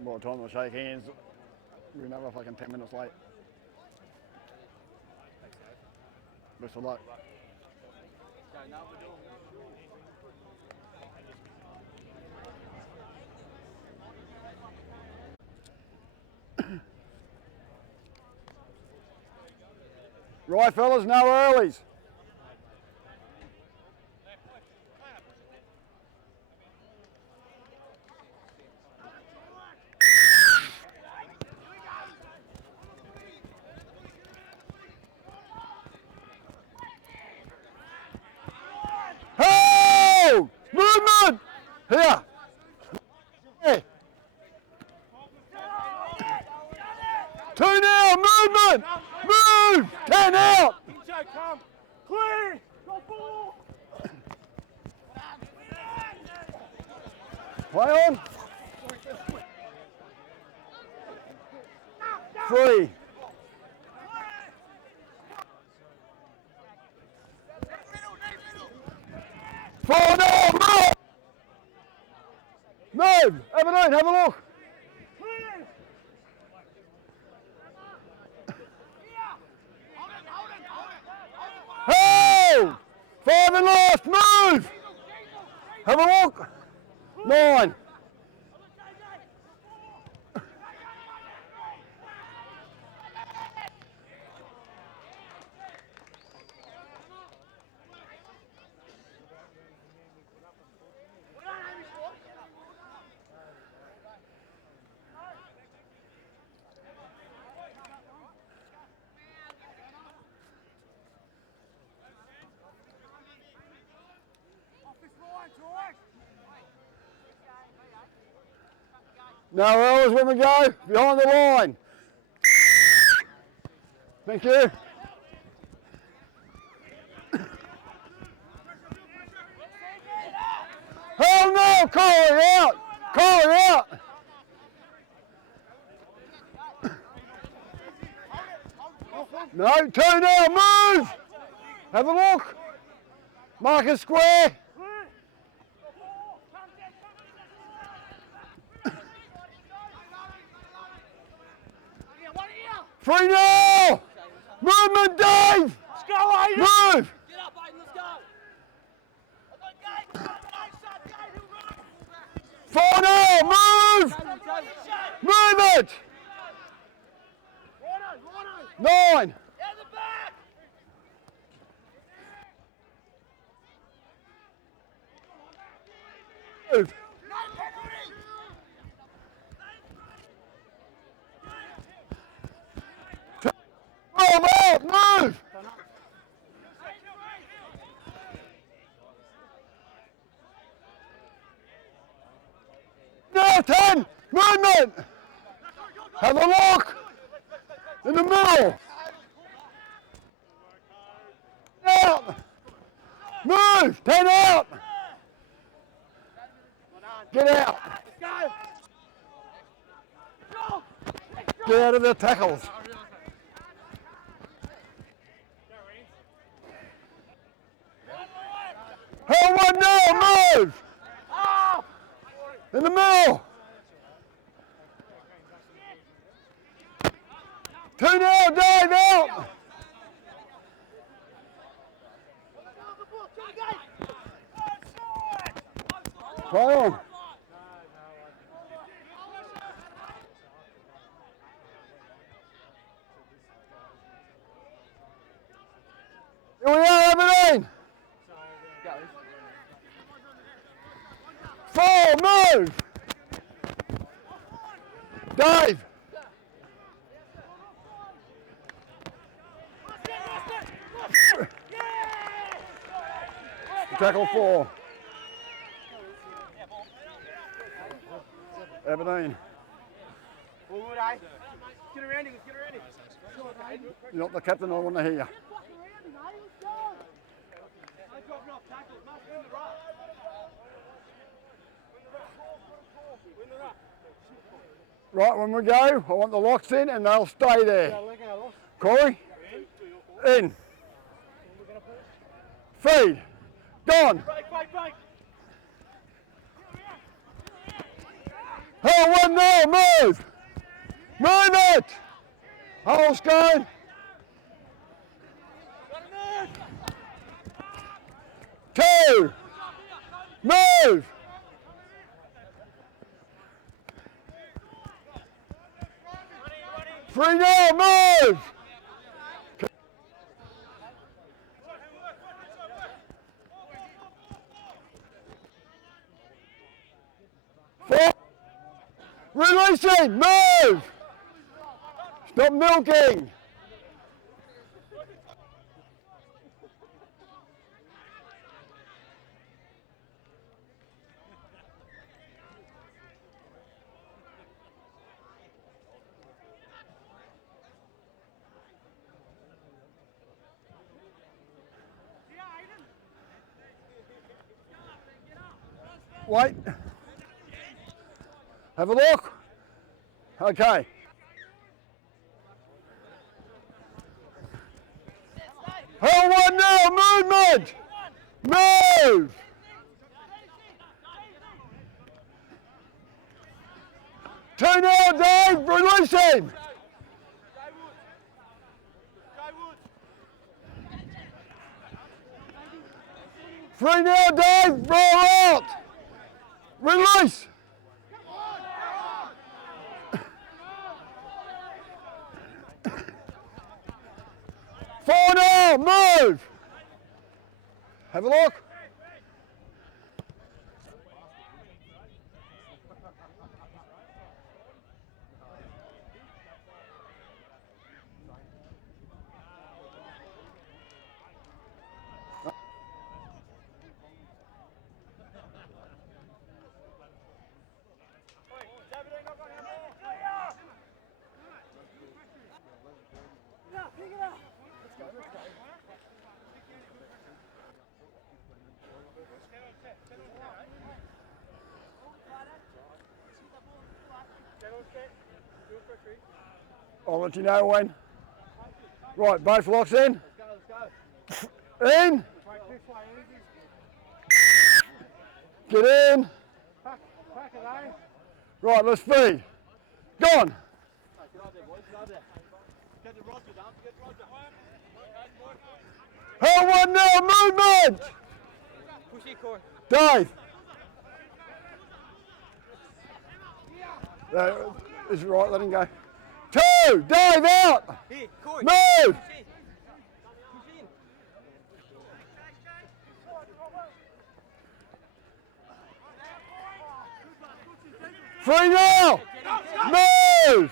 By the time we shake hands, we're another fucking 10 minutes late. Best of luck. Right, fellas, no earlies. Hey! Movement! Here! Hey! 2 now, movement! Move! 10 out! Come! Clear! Go ball! Play on. 3. Four now, move! Move! Aberdeen, have a look. Hey! 5 and last, move! Have a look. 9. No errors when we go, behind the line. Thank you. Hell no, call it out. Call it out. No, 2 now, move. Have a look. Mark a square. 3 now. Movement, Dave. Let's go, Aiden. Move. Get up, Aiden, let's go. 4 now, move. Move it. 9. Move. 12 out, move. Now 10, movement. Have a look. In the middle. Out. Move. 10 out. Get out. Get out of the tackles. Hell 1 now, move. In the middle. 2 now, Dave, out. Play on. Here we are, Aberdeen. 4, move. Dave. Tackle 4. Aberdeen. Get around him, get around him. You're not the captain, I want to hear you. Right, when we go, I want the locks in and they'll stay there. Corey? In. Feed. Gone. Break. Hell, 1 1-0, move! Move it! Hold, Scone. 2, move! 3-0, move! 4, release it, move! Stop milking! Wait. Have a look. Okay. Hold 1-0, movement! Move! 2-0, Dave, release him! 3-0, Dave, roll out! Release! 4-0, move! Have a look. I'll let you know when. Right, both locks in. In. Get in. Right, let's feed. Go on. Hold 1-0, movement. Dave. Is it right? Let him go. 2, Dave out. Move. 3-0. Move.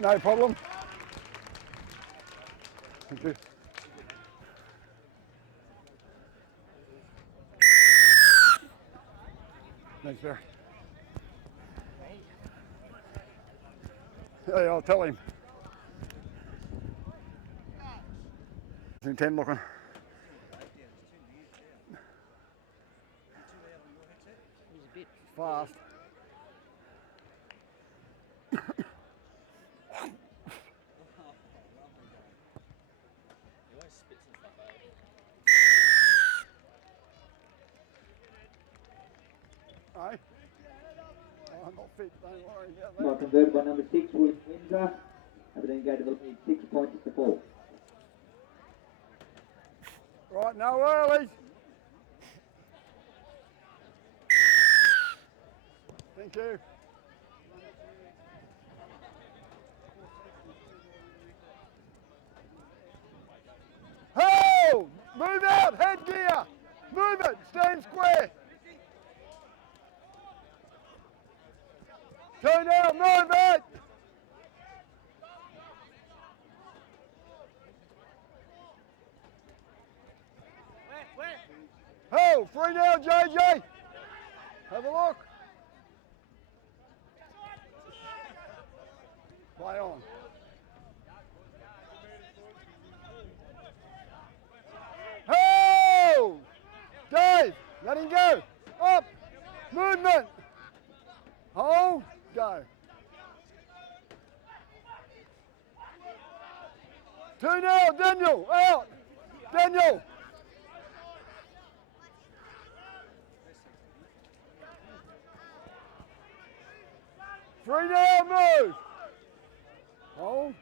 No problem. Thank you. Thanks, Barry. Yeah, I'll tell him. He's in 10 looking. He's a bit Fast. Aye. Oh, I'm not fit, don't worry about that. Well converted by number 6, William Windsor. Aberdeen go to the lead 6 points to 4. Right, no early. Thank you. Hold! Move out, headgear! Move it, stand square. 2 now, move it! Hold, 3 now, JJ. Have a look. Play on. Hold! Dave, let him go. Up, movement. Hold, go. 2 now, Daniel, out. Daniel. 3 now, move. Hold.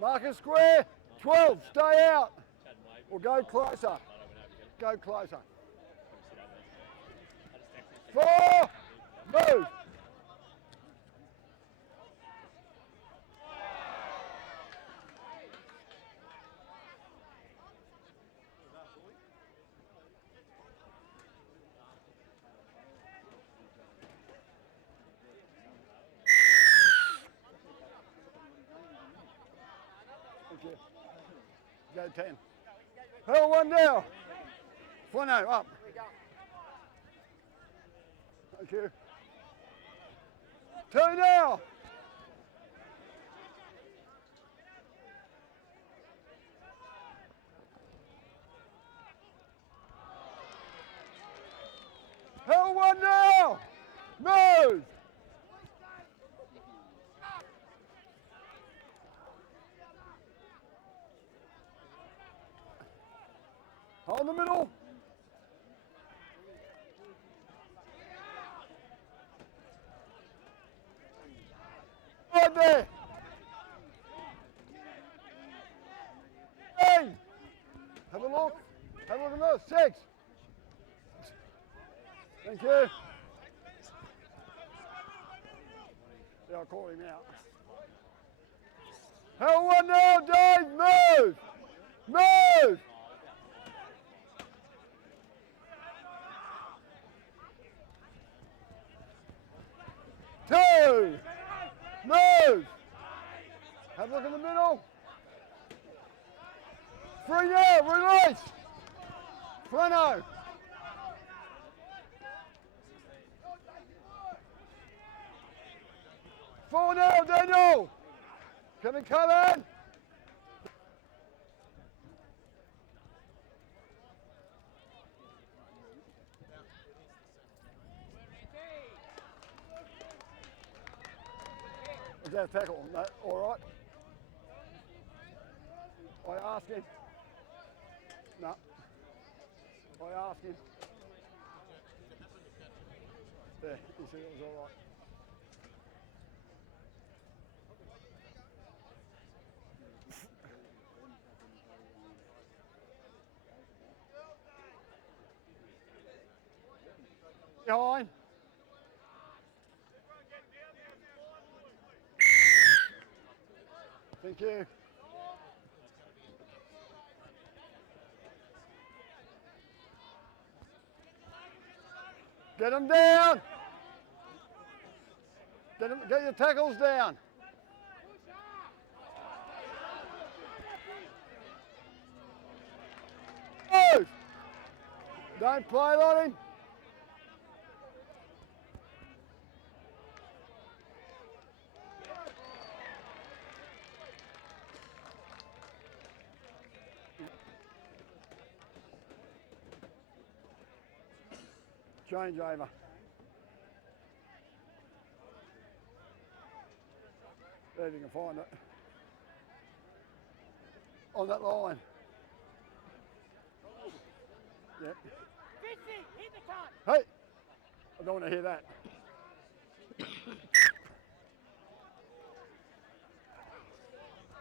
Marker square. 12, stay out. Or go closer. Go closer. 4, move. Okay. Go 10. Hell, 1 now. 4 now, up. Thank you. 2 now. Hell, 1 now. Move. Hold the middle. Right there. Hey. Have a look. Have a look at this. 6. Thank you. Yeah, I'll call him out. Hell, 1 now, Dave. Move. Move. Two. Move. Have a look in the middle. 3 now, release. Freno. 4 now, Daniel. Come and come in. Is that a tackle? No, all right. I ask him. No. I asked him. Yeah, he said it was all right. Behind. Thank you. Get them down. Get your tackles down. Move. Don't play on him. Change over. There you can find it. On that line. Yep. Hey! I don't want to hear that.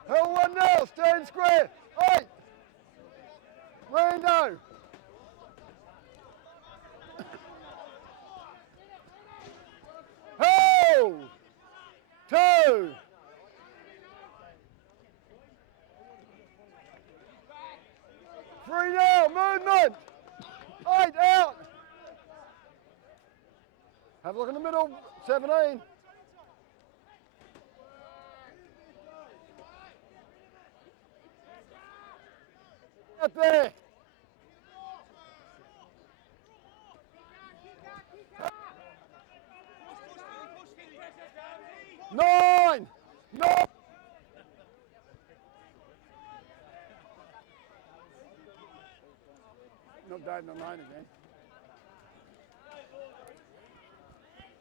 Hell, 1 now, stand square. 8. Rando. Hell. 2. 3 now, movement. 8 out. Have a look in the middle, 17. Up there. Nine. No. Not diving on 9 again.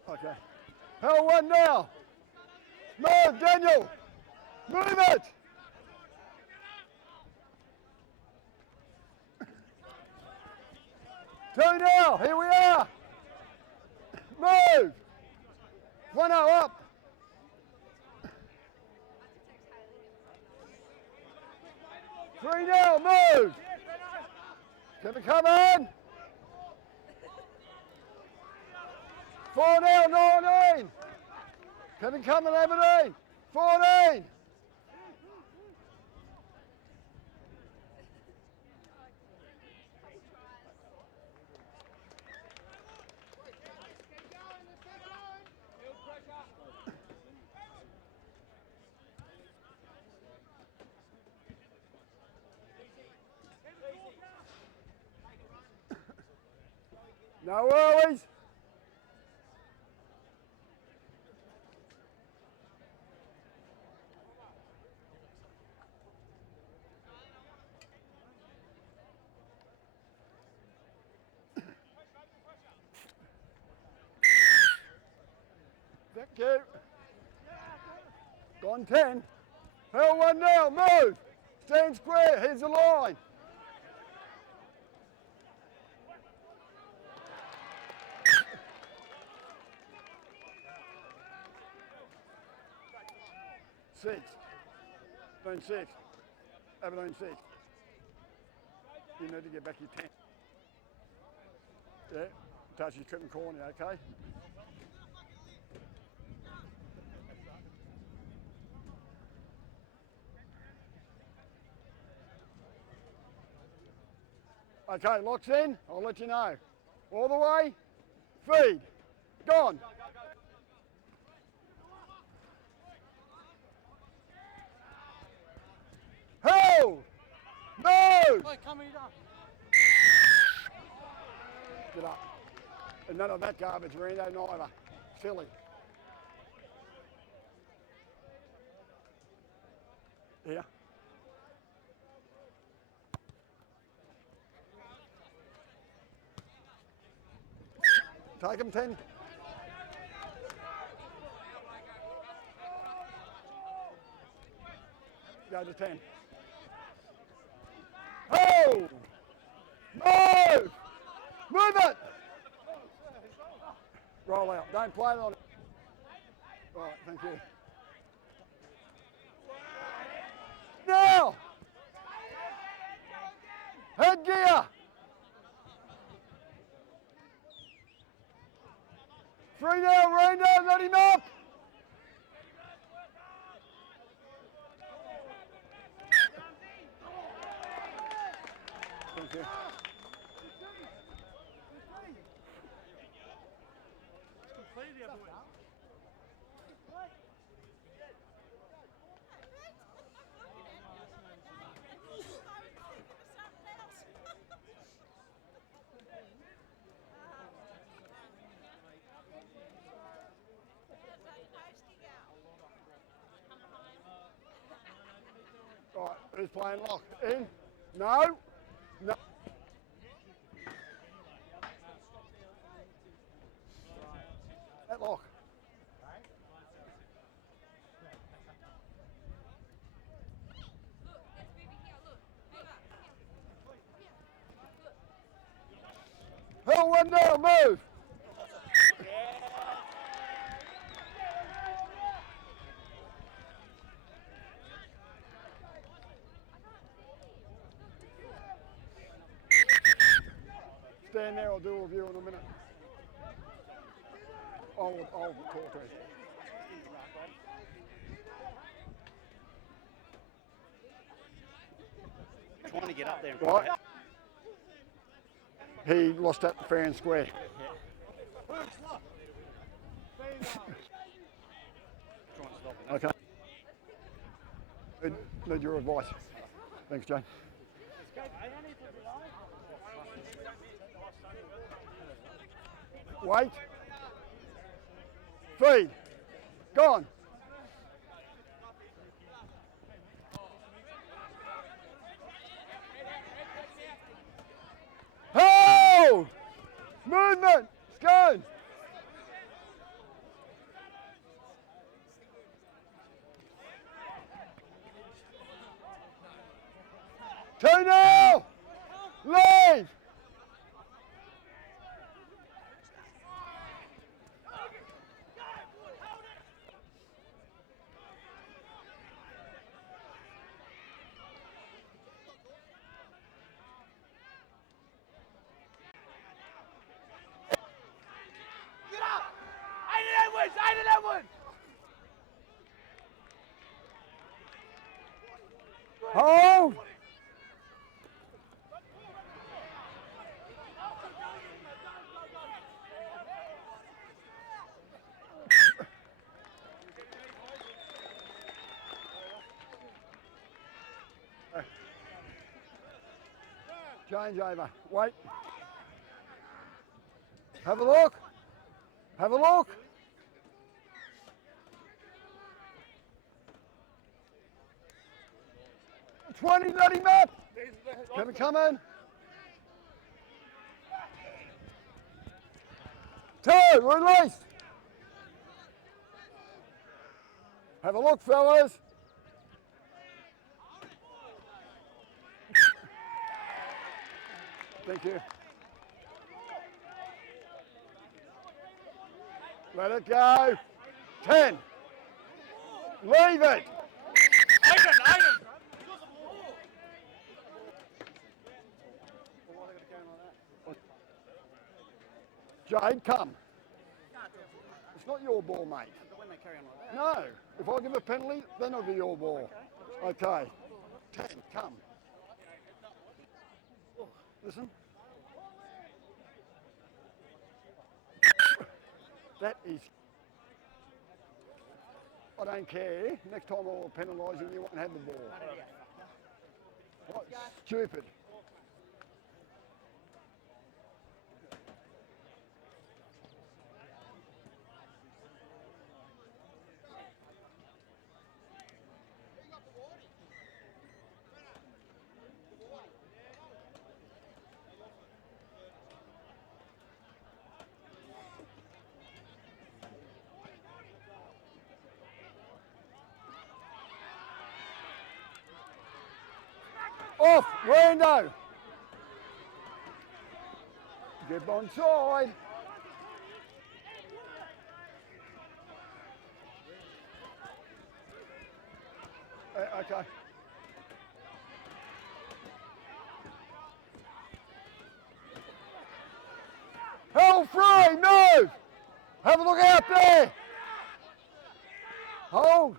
Okay. Hell, 1 now. Move, Daniel. Move it. Two now. Here we are. Move. 1-0 up. 3 now, move. Kevin, come on. 4 now, 19. Kevin, come on, Aberdeen. 14. No worries. Thank you. Gone 10. Hell 1 now, move. Stand square, here's the line. Six. Aberdeen 6. Aberdeen 6. You need to get back your 10. Yeah, touch your tripping corner, okay? Okay, locks in, I'll let you know. All the way, feed, gone. Hold, move. Get up. And none of that garbage, Reno, neither. Silly. Here. Take him 10. Go to 10. Hold! Move! Move it! Roll out. Don't play on it. Right, thank you. Now! Headgear! 3 now, rain down, let him up! Thank you. Right, who's playing lock? In? No? No. That lock. Hell 1 now, move! Stand there, I'll do a review in a minute. I'll talk to you. Trying to get up there. Right. He lost that fair and square. Okay. Need your advice. Thanks, Jane. Wait. Feed. Gone. Hold! Movement! Scone! Two now! Leave! Hold. Change over. Wait. Have a look. Have a look. $20, let him up. Can we come in? 2, release. Have a look, fellas. Thank you. Let it go. 10. Leave it. Jade, come. It's not your ball, mate. When they carry on like that. No. If I give a penalty, then it'll be your ball. Okay. 10, come. Listen. That is... I don't care. Next time I'll penalise you and you won't have the ball. What? Stupid. Off, window. Get onside. Okay. Hell free, move. Have a look out there. Hold.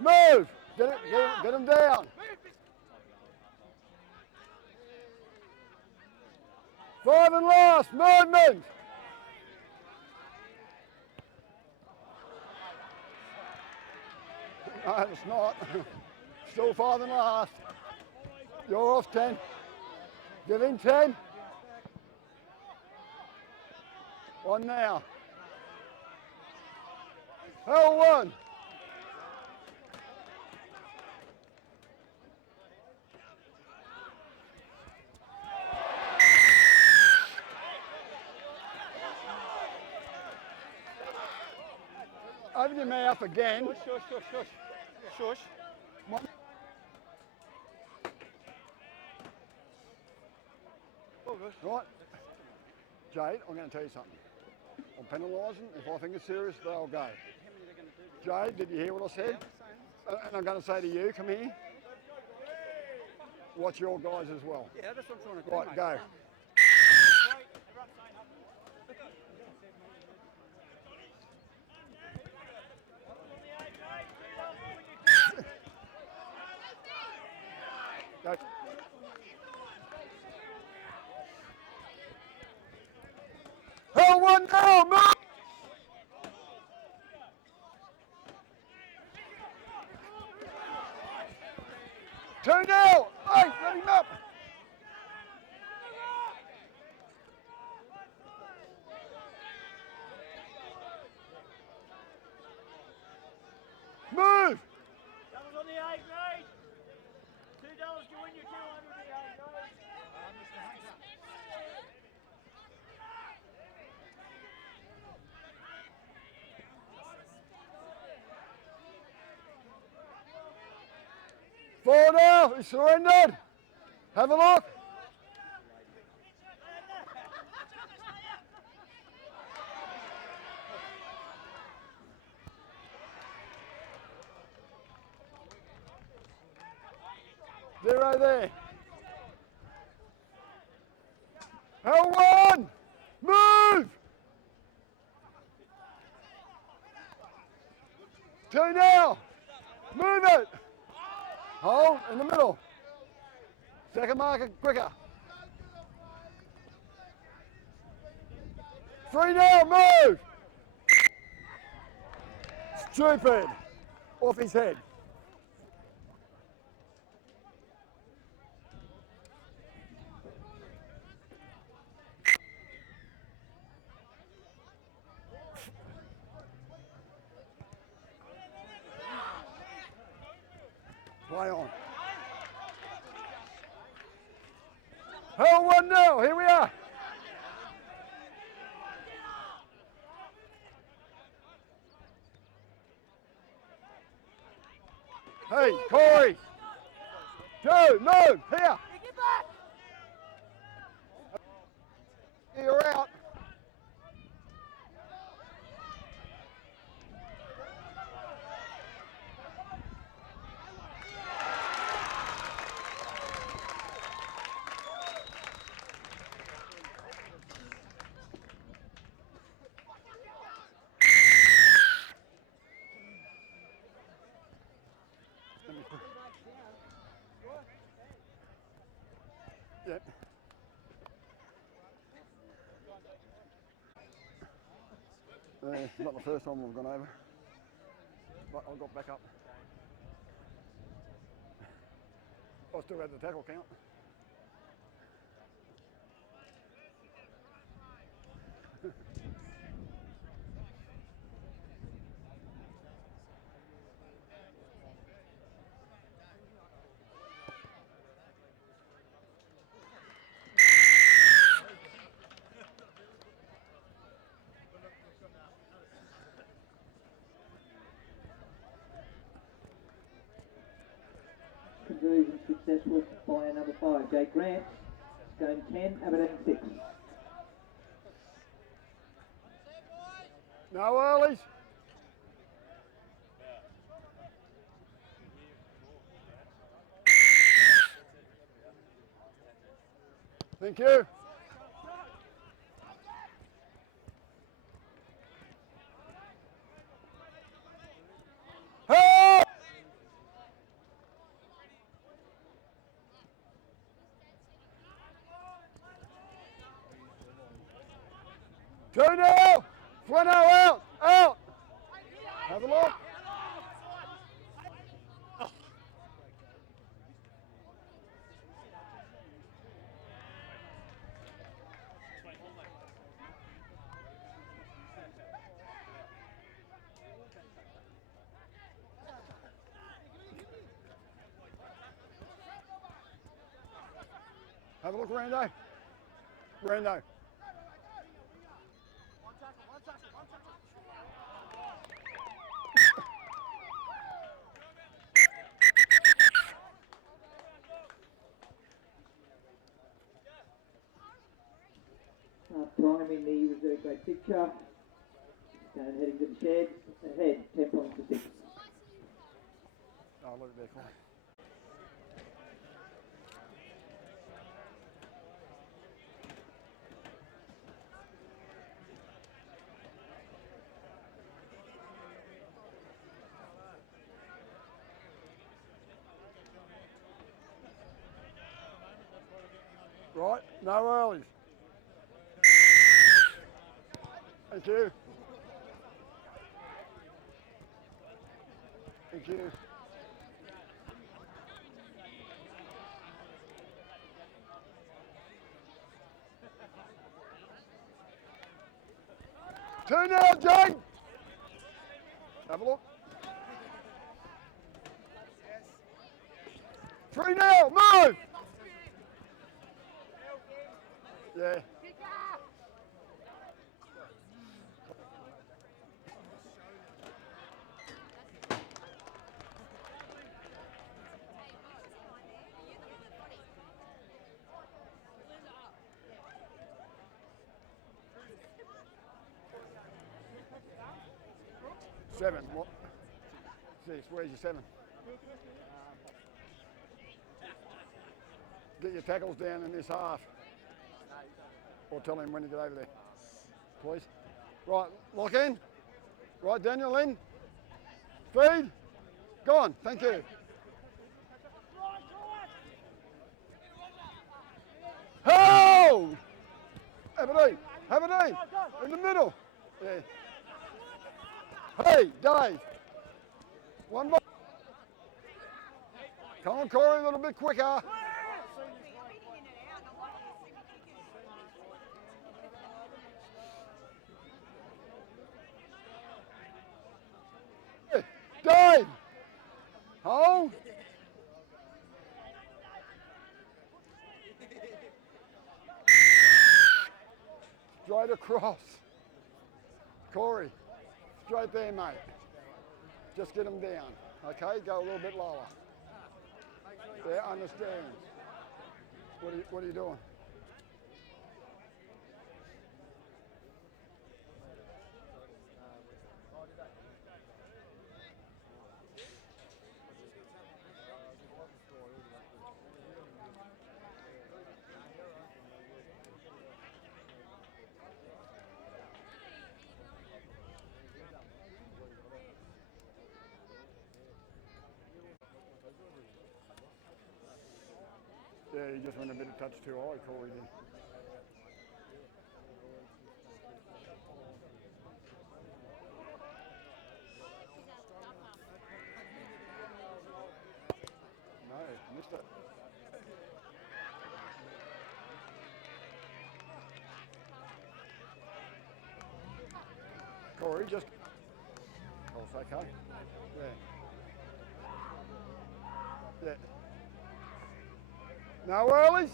Move! Get him down. 5 and last, movement! No, it's not. Still 5 and last. You're off 10. Give him 10. On now. Hell 1. Open your mouth again. Shush, shush, shush, shush. One. Right. Jade, I'm going to tell you something. I'm penalising. If I think it's serious, they'll go. Jade, did you hear what I said? And I'm going to say to you, come here. Watch your guys as well. Yeah, that's what I'm trying to do, Right, mate. go. Go. Hell 1 now, move! Two now! Hey, let him up! Move! That was on the 8, mate. $2 to win your 200 on the 8, mate. Four now, he's surrendered. Have a look. Zero there. Hell 1! 2 now. Move it. Hold in the middle. Second marker quicker. 3 now, move. Stupid. Off his head. Play on. Hell 1 now, here we are. Hey, Corey. 2, move, here. You're out. Yep. Not the first time we've gone over, but I got back up. I still had the tackle count. Conversion successful by number 5, Jake Grant. Scone 10, Aberdeen 6. No earlies. Thank you. Help! 2 now. 4 now, out. Out. Have a look. Have a look, Rando. Rando. Time in the reserve grade picture. Scone heading to the shed. Ahead, 10 points to 6. Oh, look at that corner. Right, no earlies. Thank you. Thank you. Two now, Jake. Have a look. 3 now, move. Yeah. Seven, what? 6, where's your 7? Get your tackles down in this half. Or tell him when to get over there, please. Right, lock in. Right, Daniel, in. Feed. Go on, thank you. Hold! Aberdeen, Aberdeen, in the middle. Yeah. Hey, Dave. One more. Come on, Corey, a little bit quicker. Hey, Dave. Hold. Straight across. Corey, straight there, mate. Just get him down. Okay, go a little bit lower. Yeah, understand. What are you doing? Yeah, he just went a bit of touch too high, Corey did. No, missed it. Corey, just... Oh, it's okay. Yeah. Yeah. No whirlies.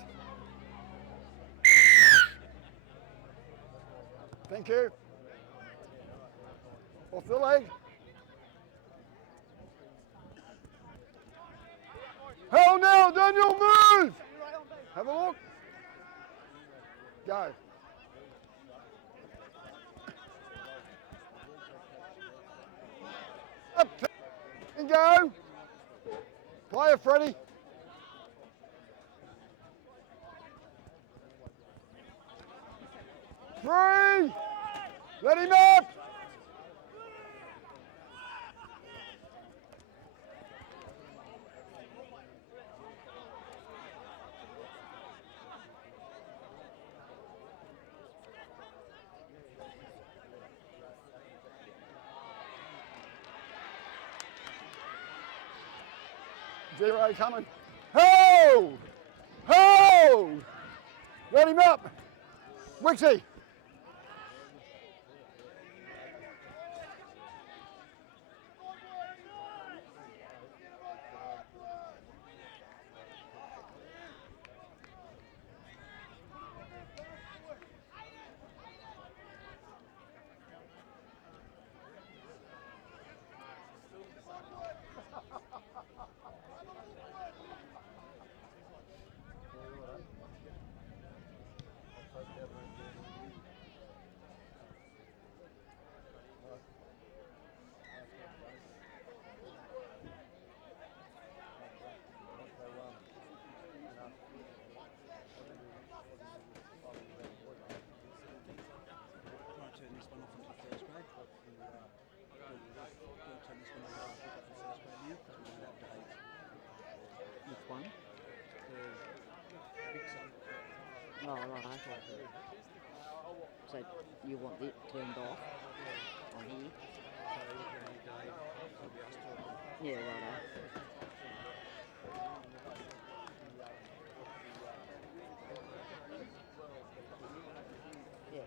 Thank you. Off the leg. Hell now, Daniel, move! Have a look. Go. Up and go. Play it, Freddie. Free! Let him up! Zero coming. Hold! Hold! Let him up! Wixie! Oh, right, okay. So you want it turned off on here? Yeah, right. Yeah.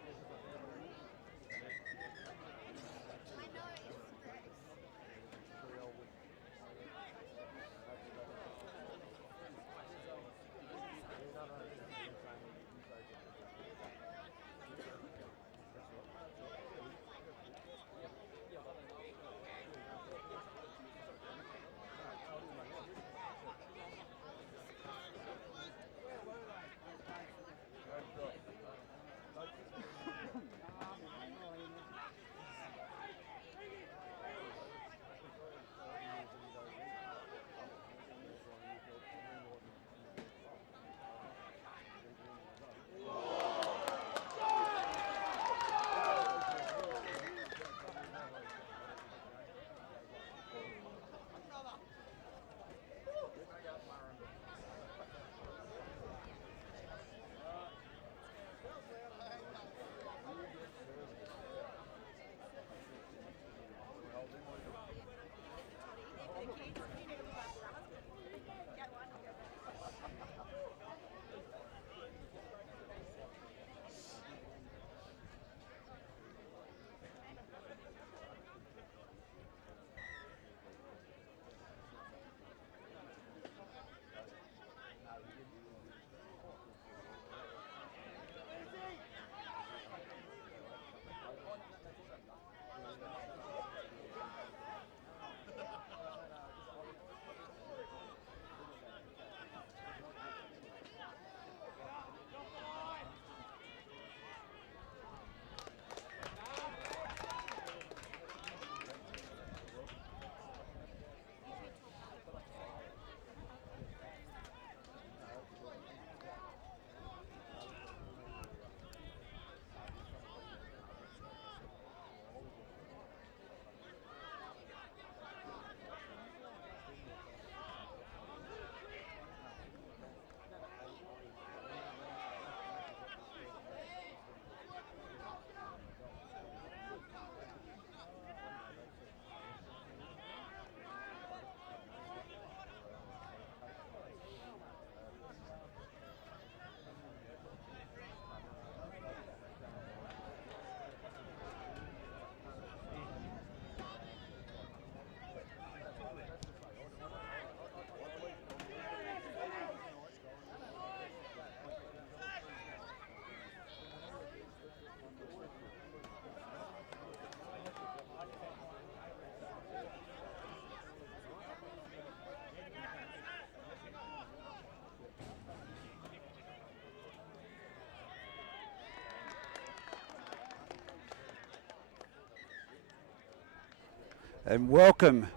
And welcome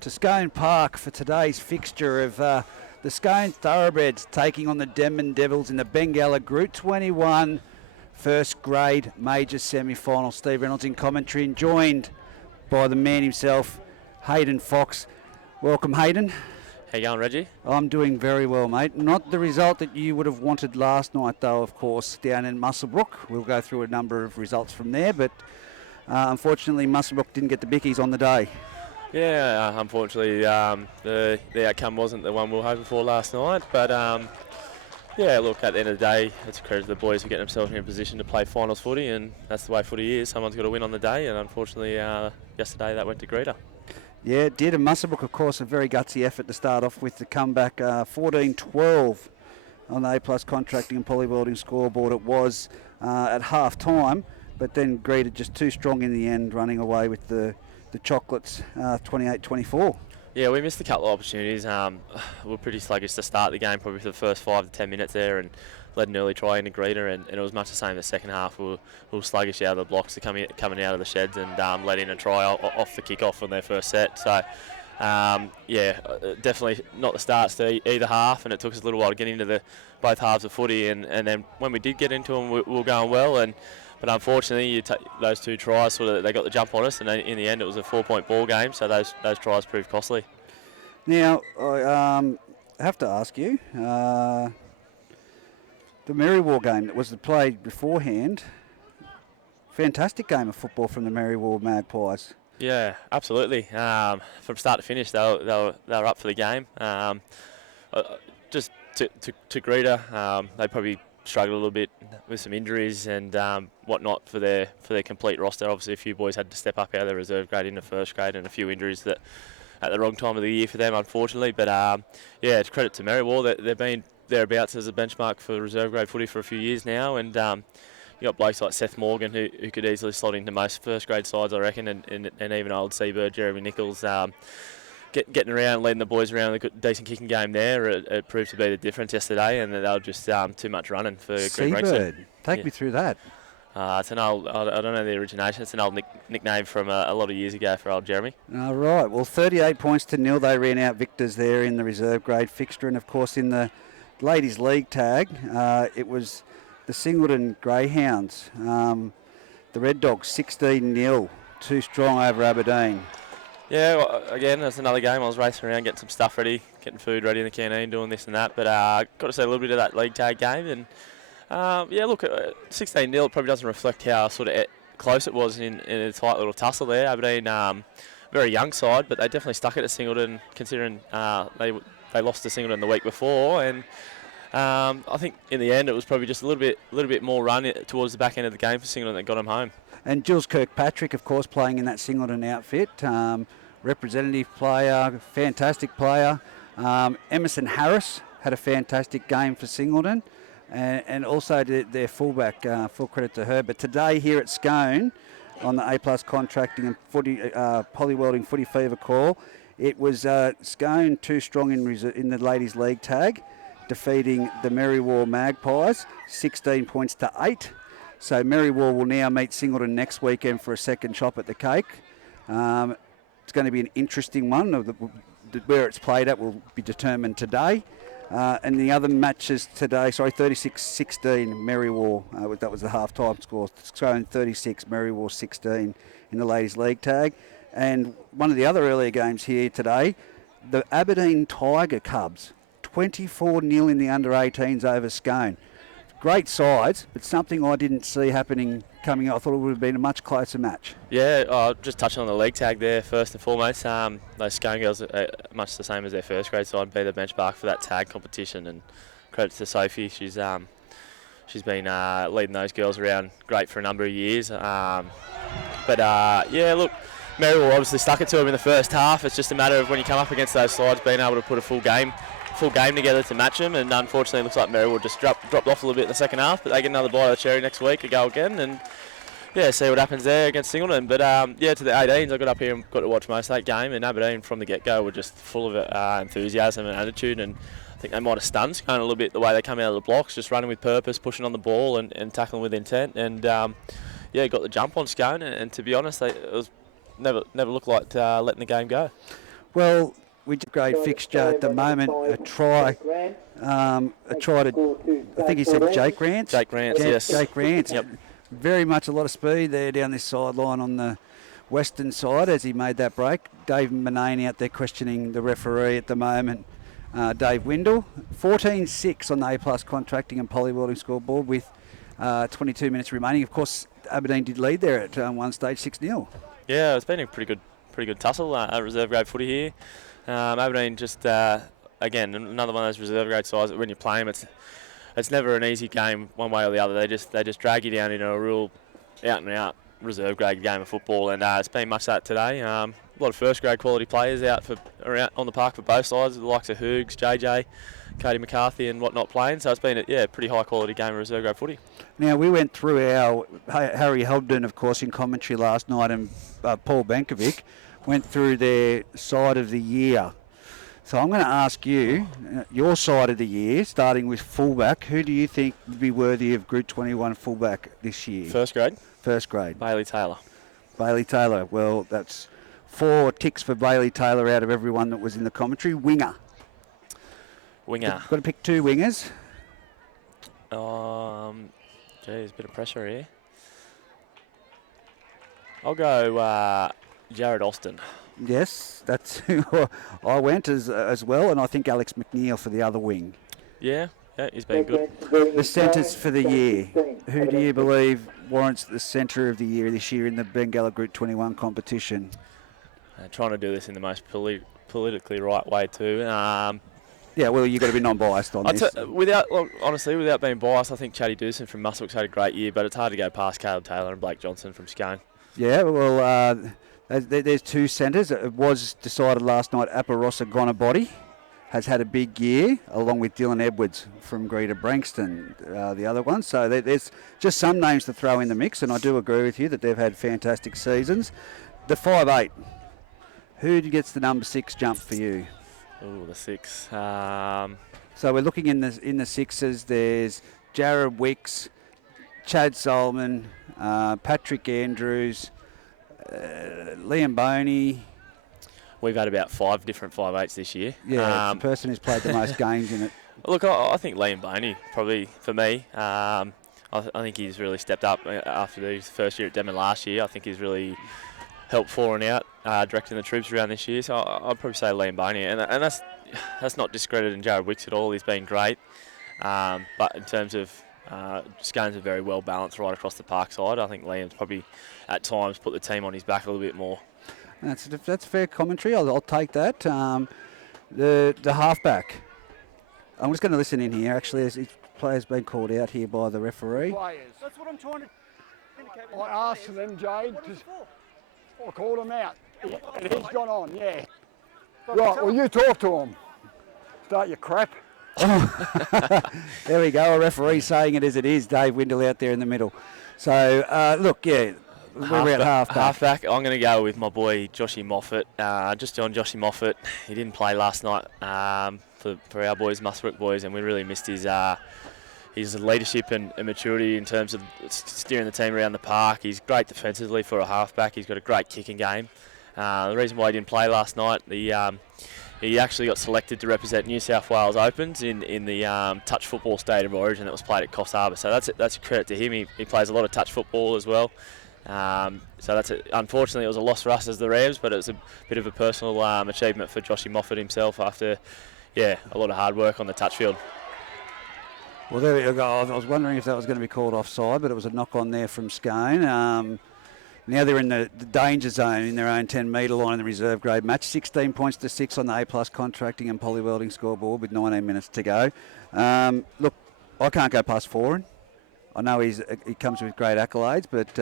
to Scone Park for today's fixture of the Scone Thoroughbreds taking on the Denman Devils in the Bengala Group 21 first grade major semi-final. Steve Reynolds in commentary and joined by the man himself, Hayden Fox. Welcome, Hayden. How you going, Reggie? I'm doing very well, mate. Not the result that you would have wanted last night, though, of course, down in Muswellbrook. We'll go through a number of results from there, but unfortunately, Muswellbrook didn't get the bickies on the day. Yeah, unfortunately, the outcome wasn't the one we were hoping for last night. But yeah, look, at the end of the day, it's a credit to the boys for getting themselves in a position to play finals footy, and that's the way footy is. Someone's got to win on the day, and unfortunately, yesterday that went to Greta. Yeah, it did. And Muswellbrook, of course, a very gutsy effort to start off with the comeback, 14-12 on the A+ contracting and polywelding scoreboard. It was at half time. But then Greta just too strong in the end, running away with the Chocolates 28-24. Yeah, we missed a couple of opportunities. We were pretty sluggish to start the game, probably for the first 5 to 10 minutes there, and led an early try into Greta, and it was much the same in the second half. We were sluggish out of the blocks coming out of the sheds and let in a try off the kick-off on their first set. So, yeah, definitely not the starts to either half, and it took us a little while to get into both halves of footy, and then when we did get into them, we were going well. But unfortunately, you take those 2 tries, sort of, they got the jump on us, and in the end, it was a 4-point ball game. So those tries proved costly. Now, I have to ask you, the Merriwar game that was played beforehand, fantastic game of football from the Merriwar Magpies. Yeah, absolutely. From start to finish, they were up for the game. Just to Greta, they probably struggled a little bit with some injuries and whatnot for their complete roster. Obviously, a few boys had to step up out of the reserve grade into first grade, and a few injuries that at the wrong time of the year for them, unfortunately. But yeah, it's credit to Merriwar. They've been thereabouts as a benchmark for reserve grade footy for a few years now, and you got blokes like Seth Morgan who could easily slot into most first grade sides, I reckon, and even old Seabird Jeremy Nichols. Getting around, leading the boys around a decent kicking game there, it proved to be the difference yesterday, and they were just too much running for Greg Gregson. Seabird, take me through that. It's an old, I don't know the origination, it's an old nickname from a lot of years ago for old Jeremy. All right, well, 38 points to 0. They ran out victors there in the reserve grade fixture, and of course in the ladies league tag, it was the Singleton Greyhounds. The Red Dogs 16-0, too strong over Aberdeen. Yeah, well, again, that's another game. I was racing around, getting some stuff ready, getting food ready in the canteen, doing this and that. But got to see a little bit of that league tag game. And yeah, look, 16-0 probably doesn't reflect how sort of close it was in a tight little tussle there. Aberdeen, very young side, but they definitely stuck it to Singleton, considering they lost to Singleton the week before. And I think in the end it was probably just a little bit more run towards the back end of the game for Singleton that got them home. And Jules Kirkpatrick, of course, playing in that Singleton outfit. Representative player, fantastic player. Emerson Harris had a fantastic game for Singleton. And also their fullback, full credit to her. But today here at Scone, on the A+ contracting and footy, polywelding footy fever call, it was Scone too strong in the ladies league tag, defeating the Merriwar Magpies 16 points to 8. So Merriwar will now meet Singleton next weekend for a second chop at the cake. It's going to be an interesting one. Where it's played at will be determined today. And the other matches today, 36-16 Merriwar. That was the half-time score. Scone 36, Merriwar 16 in the ladies league tag. And one of the other earlier games here today, the Aberdeen Tiger Cubs, 24-0 in the under-18s over Scone. Great sides, but something I didn't see happening coming up. I thought it would have been a much closer match. Yeah, just touching on the league tag there first and foremost. Those Scone girls are much the same as their first grade side, be the benchmark for that tag competition. And credit to Sophie, she's been leading those girls around great for a number of years. Yeah, look, Merriwar obviously stuck it to them in the first half. It's just a matter of when you come up against those sides, being able to put a full game together to match them, and unfortunately it looks like Merriwar just dropped off a little bit in the second half, but they get another bite of the cherry next week to go again, and yeah, see what happens there against Singleton. But yeah, to the 18s, I got up here and got to watch most of that game, and Aberdeen from the get-go were just full of enthusiasm and attitude, and I think they might have stunned Scone a little bit the way they come out of the blocks, just running with purpose, pushing on the ball and tackling with intent, and yeah, got the jump on Scone, and to be honest, it was never looked like letting the game go. Well, we did a great fixture at the moment. A try to, I think he said Jake Rance. Jake Rance, yes. Jake Rance. Yep. Very much a lot of speed there down this sideline on the western side as he made that break. Dave Manane out there questioning the referee at the moment, Dave Windle. 14-6 on the A+ contracting and polywelding scoreboard with 22 minutes remaining. Of course, Aberdeen did lead there at one stage 6-0. Yeah, it's been a pretty good tussle at reserve grade footy here. Aberdeen just again another one of those reserve grade sides that when you play them, it's never an easy game one way or the other. They just drag you down into a real out and out reserve grade game of football, and it's been much that today. A lot of first grade quality players out on the park for both sides, the likes of Hoogs, JJ, Cody McCarthy and whatnot playing. So it's been a pretty high quality game of reserve grade footy. Now, we went through our Harry Hobden, of course, in commentary last night, and Paul Bankovic went through their side of the year. So I'm going to ask you, your side of the year, starting with fullback, who do you think would be worthy of Group 21 fullback this year? First grade? First grade. Bailey Taylor. Bailey Taylor. Well, that's 4 ticks for Bailey Taylor out of everyone that was in the commentary. Winger. Winger. Got to pick 2 wingers. Geez, a bit of pressure here. I'll go Jared Austin. Yes, that's who I went as well, and I think Alex McNeil for the other wing. Yeah, he's been good. The centres for the year. Who do you believe warrants the centre of the year this year in the Bengala Group 21 competition? Trying to do this in the most politically right way too. Yeah, well, you've got to be non-biased on this. Honestly, without being biased, I think Chatty Doosan from Musselk's had a great year, but it's hard to go past Caleb Taylor and Blake Johnson from Scone. Yeah, well, there's 2 centres. It was decided last night Aparosa Gonabody has had a big year, along with Dylan Edwards from Greater Brankston, the other one. So there's just some names to throw in the mix, and I do agree with you that they've had fantastic seasons. The 5'8", who gets the number 6 jump for you? Oh, the 6. So we're looking in the 6s. There's Jared Wicks, Chad Solomon, Patrick Andrews, Liam Boney. We've had about 5 different 5'8s this year. Yeah, it's the person who's played the most games in it. Look, I think Liam Boney, probably for me. I think he's really stepped up after his first year at Denman last year. I think he's really helped forward out, directing the troops around this year. So I'd probably say Liam Boney. And that's not discrediting Jared Wicks at all. He's been great. But in terms of Scones are very well balanced right across the park side. I think Liam's probably at times put the team on his back a little bit more. That's fair commentary. I'll take that. The halfback. I'm just going to listen in here. Actually, as each player's been called out here by the referee. Players. That's what I'm trying to indicate. I asked them, Jade, I called him out. And he's gone on, yeah. Right, well, you talk to him. Start your crap. There we go, a referee saying it as it is. Dave Windle out there in the middle. So, look, yeah, we're at halfback. I'm going to go with my boy Joshy Moffat. Just on Joshy Moffat, he didn't play last night for our boys, Musselburgh boys, and we really missed his leadership and maturity in terms of steering the team around the park. He's great defensively for a halfback. He's got a great kicking game. The reason why he didn't play last night, he actually got selected to represent New South Wales Opens in the touch football state of origin that was played at Coffs Harbour. So that's a credit to him. He plays a lot of touch football as well. So unfortunately it was a loss for us as the Rams, but it was a bit of a personal achievement for Joshy Moffat himself after a lot of hard work on the touch field. Well, there we go. I was wondering if that was going to be called offside, but it was a knock on there from Scone. Now they're in the danger zone in their own 10-metre line in the reserve grade match. 16 points to 6 on the A+ contracting and polywelding scoreboard with 19 minutes to go. Look, I can't go past Foran. I know he comes with great accolades, but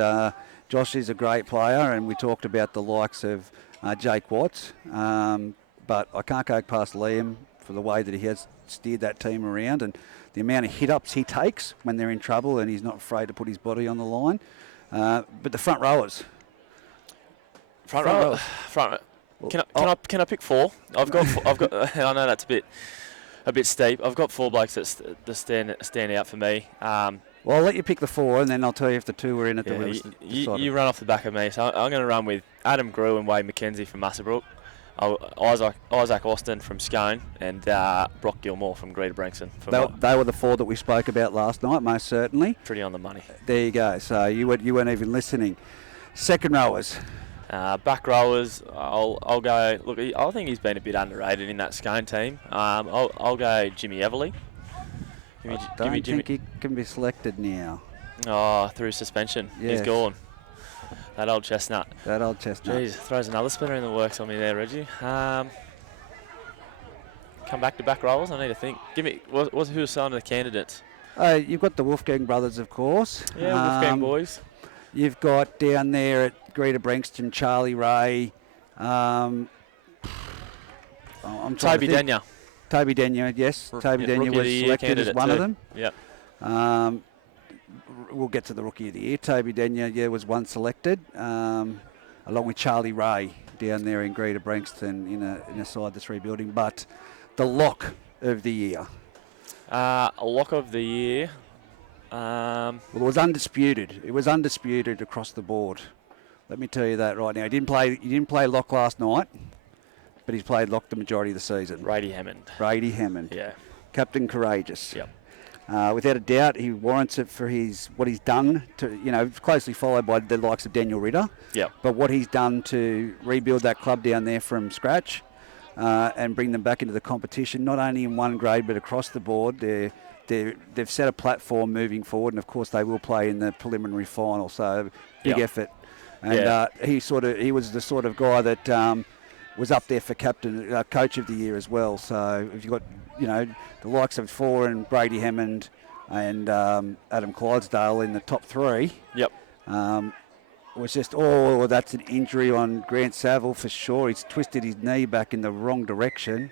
Josh is a great player, and we talked about the likes of Jake Watts. But I can't go past Liam for the way that he has steered that team around and the amount of hit-ups he takes when they're in trouble, and he's not afraid to put his body on the line. But the front rowers. Front row. Can I pick 4? I've got. I know that's a bit steep. I've got 4 blokes that stand out for me. Well, I'll let you pick the 4, and then I'll tell you if the 2 were in at the Willis. You run off the back of me, so I'm going to run with Adam Grew and Wade McKenzie from Musselbrook, Isaac Austin from Scone, and Brock Gilmore from Greater Branxton. They were the 4 that we spoke about last night, most certainly. Pretty on the money. There you go. So you weren't even listening. Second rowers. Back rowers, I'll go. Look, I think he's been a bit underrated in that Scone team. I'll go Jimmy Everly. I don't think he can be selected now. Oh, through suspension. Yes. He's gone. That old chestnut. Jeez, throws another spinner in the works on me there, Reggie. Come back to back rowers. I need to think. Give me who was some of the candidates? You've got the Wolfgang brothers, of course. Yeah, Wolfgang boys. You've got down there at Greater Branxton, Charlie Ray. Toby Denyer. Toby Denyer, yes. Toby Denyer was selected as one of them. Yep. We'll get to the Rookie of the Year. Toby Denyer, was one selected, along with Charlie Ray down there in Greater Branxton in a side that's rebuilding. But the lock of the year. A lock of the year. Well, it was undisputed. It was undisputed across the board. Let me tell you that right now. He didn't play lock last night, but he's played lock the majority of the season. Brady Hammond. Yeah. Captain Courageous. Yep. Without a doubt, he warrants it for what he's done to, closely followed by the likes of Daniel Ritter. Yep. But what he's done to rebuild that club down there from scratch and bring them back into the competition, not only in one grade but across the board. They've set a platform moving forward, and of course they will play in the preliminary final. So big effort. And he was the sort of guy that was up there for coach of the year as well. So if you've got the likes of Four and Brady Hammond and Adam Clydesdale in the top 3. Yep. Was just that's an injury on Grant Saville for sure. He's twisted his knee back in the wrong direction,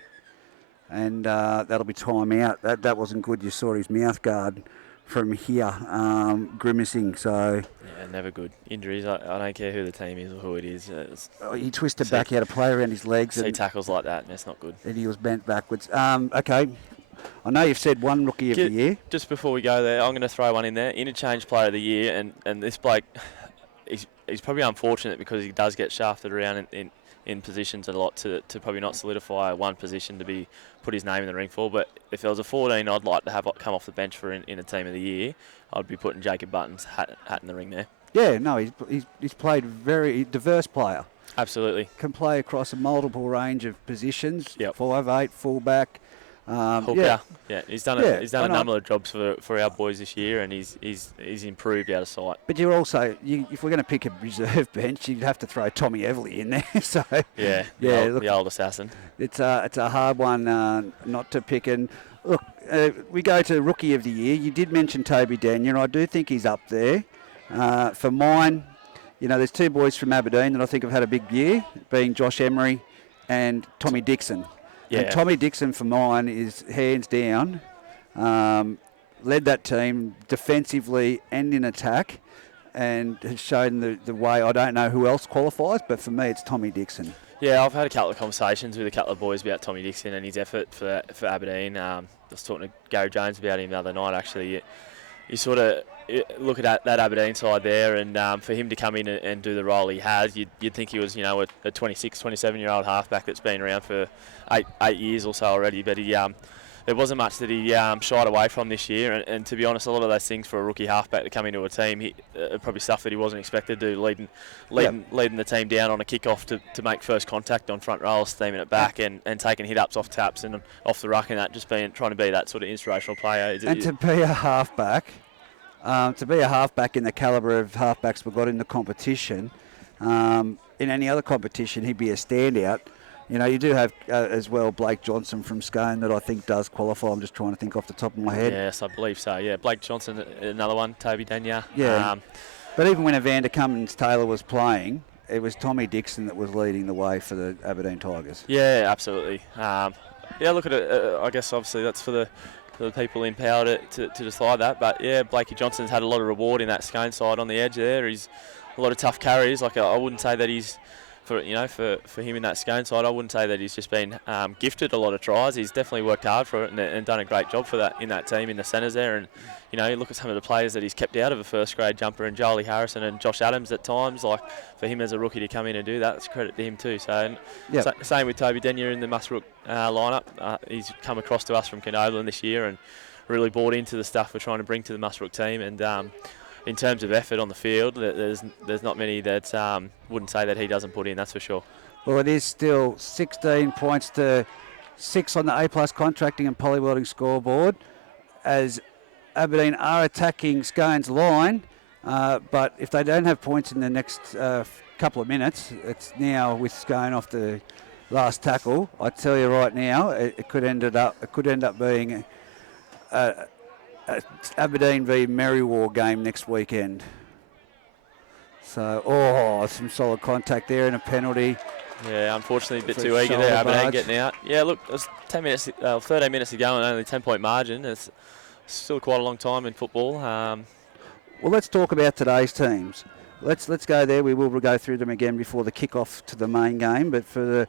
and that'll be time out. That wasn't good. You saw his mouth guard from here grimacing. So yeah, never good. Injuries. I don't care who the team is or who it is. He twisted back. He had a play around his legs. See tackles like that, and that's not good. And he was bent backwards. Okay. I know you've said one Rookie of the Year. Just before we go there, I'm going to throw one in there. Interchange Player of the Year, and this bloke, he's probably unfortunate because he does get shafted around in positions a lot to probably not solidify one position to be put his name in the ring for. But if there was a 14 I'd like to have come off the bench for in a Team of the Year, I'd be putting Jacob Button's hat in the ring there. Yeah, no, he's played very diverse player. Absolutely. Can play across a multiple range of positions. Yep. 5'8", fullback. Hooker. Yeah, he's done a number of jobs for our boys this year, and he's improved out of sight. But you're also, if we're going to pick a reserve bench, you'd have to throw Tommy Everly in there. So the old assassin. It's a hard one not to pick. And look, we go to Rookie of the Year. You did mention Toby Denyer. I do think he's up there. For mine, there's 2 boys from Aberdeen that I think have had a big year, being Josh Emery and Tommy Dixon. Yeah. And Tommy Dixon, for mine, is hands down, led that team defensively and in attack, and has shown the way. I don't know who else qualifies, but for me, it's Tommy Dixon. Yeah, I've had a couple of conversations with a couple of boys about Tommy Dixon and his effort for Aberdeen. I was talking to Gary Jones about him the other night, actually. You sort of look at that Aberdeen side there, and for him to come in and do the role he has, you'd think he was, a 26, 27-year-old halfback that's been around for eight years or so already. But there wasn't much that he shied away from this year. And to be honest, a lot of those things for a rookie halfback to come into a team, probably stuff that he wasn't expected to do, leading the team down on a kick-off to make first contact on front roll, steaming it back, and taking hit-ups off taps and off the ruck, and that just trying to be that sort of inspirational player. To be a halfback, in the calibre of halfbacks we've got in the competition, in any other competition, he'd be a standout. You do have as well Blake Johnson from Scone that I think does qualify. I'm just trying to think off the top of my head. Yes, I believe so. Yeah, Blake Johnson, another one. Toby Denyer. Yeah. But even when Evander Cummins-Taylor was playing, it was Tommy Dixon that was leading the way for the Aberdeen Tigers. Yeah, absolutely. Look at it. I guess obviously that's for the people in power to decide that. But yeah, Blakey Johnson's had a lot of reward in that Scone side on the edge there. He's a lot of tough carries. Like I wouldn't say that he's for him in that Scone side. I wouldn't say that he's just been gifted a lot of tries. He's definitely worked hard for it and done a great job for that in that team in the centres there. And you know, you look at some of the players that he's kept out of a first grade jumper, and Jolie Harrison and Josh Adams at times. Like for him as a rookie to come in and do that, it's credit to him too. So same with Toby Denyer in the Musrook lineup. He's come across to us from Canoverland this year and really bought into the stuff we're trying to bring to the Musrook team. And in terms of effort on the field, there's not many that wouldn't say that he doesn't put in, that's for sure. Well, it is still 16 points to 6 on the A+ contracting and polywelding scoreboard as Aberdeen are attacking Scone's line, but if they don't have points in the next couple of minutes, it's now with Scone off the last tackle. I tell you right now, it could end up being Aberdeen v Merriwar game next weekend. So, some solid contact there and a penalty. Yeah, unfortunately a bit too eager there, Aberdeen getting out. Yeah, look, it was 13 minutes to go and only 10-point margin. It's still quite a long time in football. Well, let's talk about today's teams. Let's go there. We will go through them again before the kick-off to the main game. But for the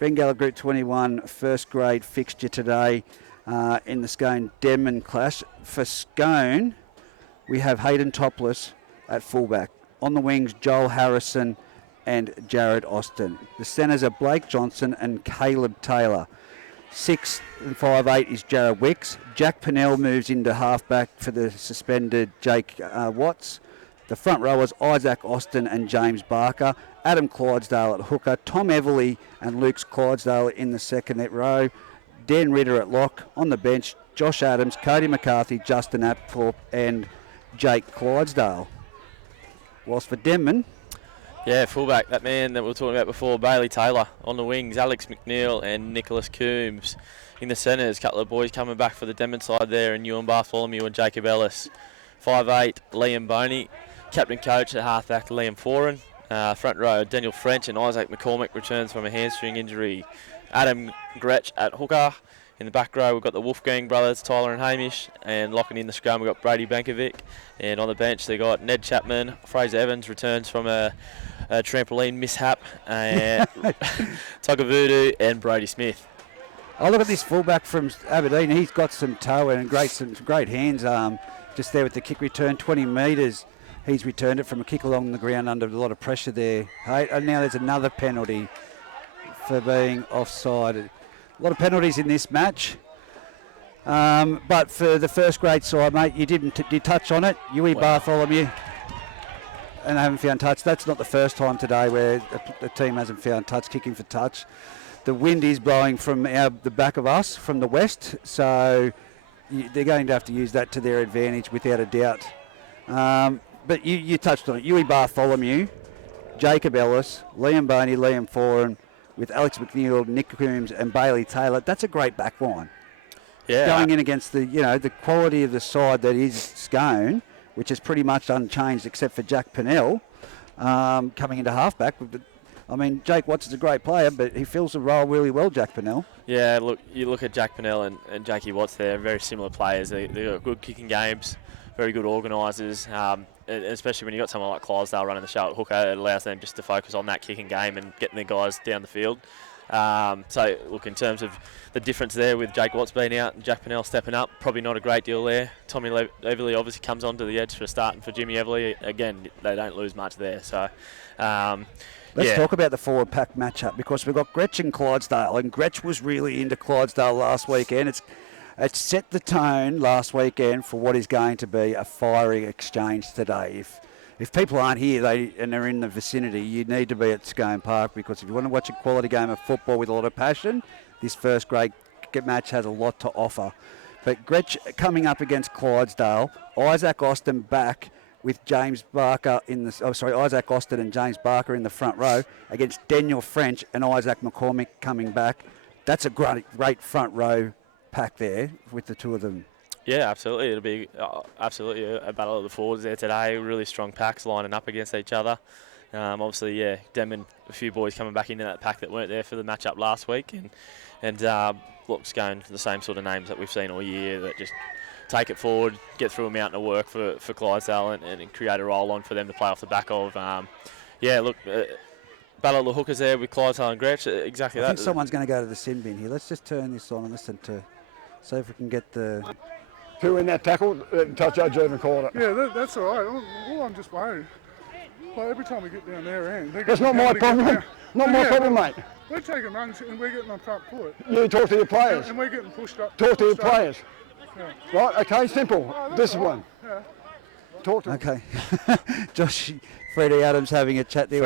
Bengala Group 21 first grade fixture today, in the Scone Denman clash. For Scone, we have Hayden Topless at fullback. On the wings, Joel Harrison and Jared Austin. The centres are Blake Johnson and Caleb Taylor. 6 and 5'8" is Jared Wicks. Jack Pennell moves into halfback for the suspended Jake Watts. The front rowers, Isaac Austin and James Barker. Adam Clydesdale at hooker. Tom Everly and Luke Clydesdale in the second row. Dan Ritter at lock. On the bench, Josh Adams, Cody McCarthy, Justin Apthorpe and Jake Clydesdale. Whilst for Denman... Yeah, fullback, that man that we were talking about before, Bailey Taylor. On the wings, Alex McNeil and Nicholas Coombs. In the centres, a couple of boys coming back for the Denman side there, and Ewan Bartholomew and Jacob Ellis. 5'8", Liam Boney. Captain coach at halfback, Liam Foran. Front row, Daniel French and Isaac McCormick returns from a hamstring injury. Adam Gretsch at hooker. In the back row, we've got the Wolfgang brothers, Tyler and Hamish. And locking in the scrum, we've got Brady Bankovic. And on the bench, they've got Ned Chapman. Fraser Evans returns from a trampoline mishap. And Tugger Voodoo and Brady Smith. Oh, look at this fullback from Aberdeen. He's got some toe and some great hands just there with the kick return, 20 metres. He's returned it from a kick along the ground under a lot of pressure there. Hey, and now there's another penalty for being offside. A lot of penalties in this match. But for the first grade side, mate, you did touch on it. Yui Bartholomew and haven't found touch. That's not the first time today where the team hasn't found touch, kicking for touch. The wind is blowing from the back of us, from the west, so they're going to have to use that to their advantage without a doubt. But you touched on it. Yui Bartholomew, Jacob Ellis, Liam Boney, Liam Foran, with Alex McNeil, Nick Coombs and Bailey Taylor. That's a great back line. Yeah. Going in against the quality of the side that is Scone, which is pretty much unchanged except for Jack Pennell coming into halfback. I mean, Jake Watts is a great player, but he fills the role really well, Jack Pennell. Yeah, look, you look at Jack Pennell and Jakey Watts, they're very similar players. They've got good kicking games, very good organisers, especially when you've got someone like Clydesdale running the show at hooker. It allows them just to focus on that kicking game and getting the guys down the field. So, look, in terms of the difference there with Jake Watts being out and Jack Pennell stepping up, probably not a great deal there. Tommy Everly obviously comes onto the edge for a start, and for Jimmy Everly, again, they don't lose much there. So, Let's talk about the forward pack matchup, because we've got Gretsch and Clydesdale, and Gretsch was really into Clydesdale last weekend. It set the tone last weekend for what is going to be a fiery exchange today. If people aren't here and they're in the vicinity, you need to be at Scone Park, because if you want to watch a quality game of football with a lot of passion, this first grade match has a lot to offer. But Gretsch coming up against Clydesdale, Isaac Austin back with Isaac Austin and James Barker in the front row against Daniel French and Isaac McCormick coming back. That's a great front row pack there with the two of them. Yeah, absolutely. It'll be absolutely a battle of the forwards there today. Really strong packs lining up against each other. Obviously, Denman, a few boys coming back into that pack that weren't there for the matchup last week. And look, Scone, the same sort of names that we've seen all year that just take it forward, get through a mountain of work for Clydesdale and create a roll on for them to play off the back of. battle of the hookers there with Clydesdale and Gretsch. Exactly I that. think someone's going to go to the sin bin here. Let's just turn this on and listen to, see if we can get the. Two in that tackle, touch judge even called it. Yeah, that's all right. All I'm just worried. Like every time we get down there, and That's not my problem. Not my problem, mate. We're taking runs and we're getting on front foot. You talk to your players. And we're getting pushed up. Talk to your pushed up. players. Yeah. Right, okay, simple. Discipline. Yeah. Talk to them. Okay. Josh, Freddie Adams having a chat there.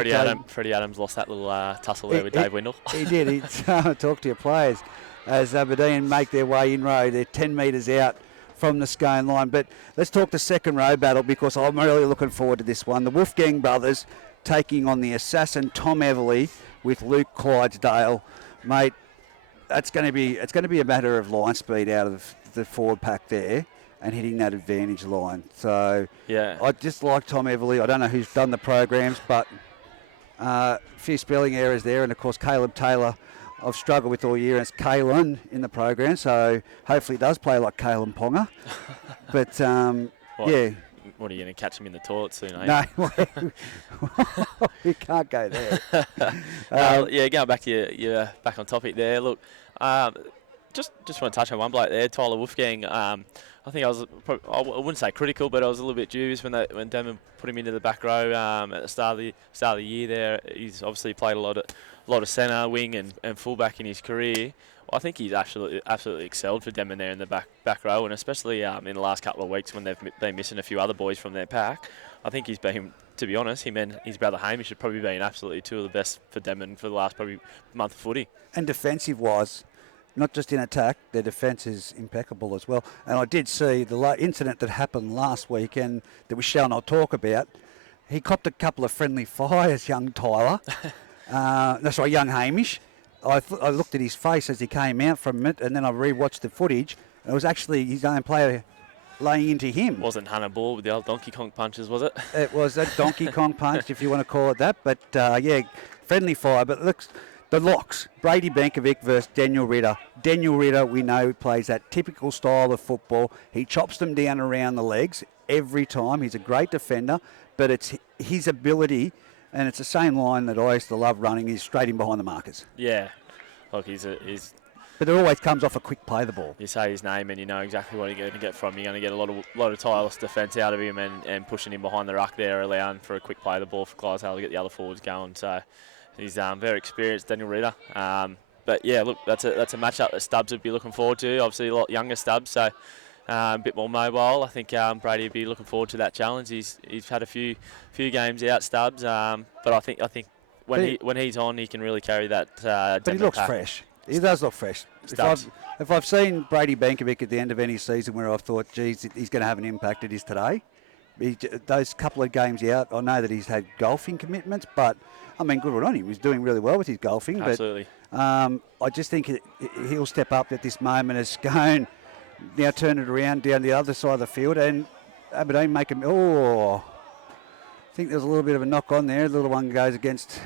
Freddie Adams lost that little tussle there with Dave Windle. He did. He's talk to your players as Aberdeen make their way in row. They're 10 metres out from the Scone line. But let's talk the second row battle because I'm really looking forward to this one. The Wolfgang brothers taking on the assassin Tom Everly with Luke Clydesdale. Mate, it's going to be a matter of line speed out of the forward pack there and hitting that advantage line. So yeah, I just like Tom Everly. I don't know who's done the programs, but a few spelling errors there. And, of course, Caleb Taylor I've struggled with all year, and it's Kalen in the program. So hopefully he does play like Kalen Ponga. But, yeah. What, are you going to catch him in the toilet soon, eh? No, you can't go there. Yeah, going back to your back on topic there. Look, just want to touch on one bloke there, Tyler Wolfgang. I think I wouldn't say critical, but I was a little bit dubious when Denman put him into the back row at the start of the year. There, he's obviously played a lot of centre, wing, and fullback in his career. Well, I think he's absolutely excelled for Denman there in the back row, and especially in the last couple of weeks when they've been missing a few other boys from their pack. I think he's been, to be honest, him and his brother Hamish have probably been absolutely two of the best for Denman for the last probably month of footy. And defensive-wise, not just in attack, their defence is impeccable as well. And I did see the incident that happened last weekend that we shall not talk about. He copped a couple of friendly fires, young Tyler. Young Hamish. I looked at his face as he came out from it, and then I rewatched the footage. And it was actually his own player laying into him. Wasn't Hannah Ball with the old Donkey Kong punches, was it? It was a Donkey Kong punch, if you want to call it that. But, yeah, friendly fire. But looks, the locks, Brady Bankovic versus Daniel Ritter. Daniel Ritter, we know, plays that typical style of football. He chops them down around the legs every time. He's a great defender, but it's his ability. And it's the same line that I used to love running, is straight in behind the markers. Yeah. Look, he's but it always comes off a quick play the ball. You say his name and you know exactly what you're going to get from him. You're going to get a lot of tireless defence out of him and pushing him behind the ruck there, allowing for a quick play the ball for Clydesdale to get the other forwards going. So he's very experienced, Daniel Ritter. But yeah, look, that's a matchup that Stubbs would be looking forward to. Obviously a lot younger Stubbs, so a bit more mobile. I think Brady would be looking forward to that challenge. He's had a few games out, Stubbs, but I think when he's on, he can really carry that. But he looks fresh. He does look fresh. If I've seen Brady Bankovic at the end of any season where I've thought, geez, he's going to have an impact, it is today. Those couple of games out, I know that he's had golfing commitments, but I mean, good on him. He's doing really well with his golfing. Absolutely. But I just think he'll step up at this moment as Scone now turn it around down the other side of the field, and Aberdeen make him. Oh, I think there's a little bit of a knock on there. A little one goes against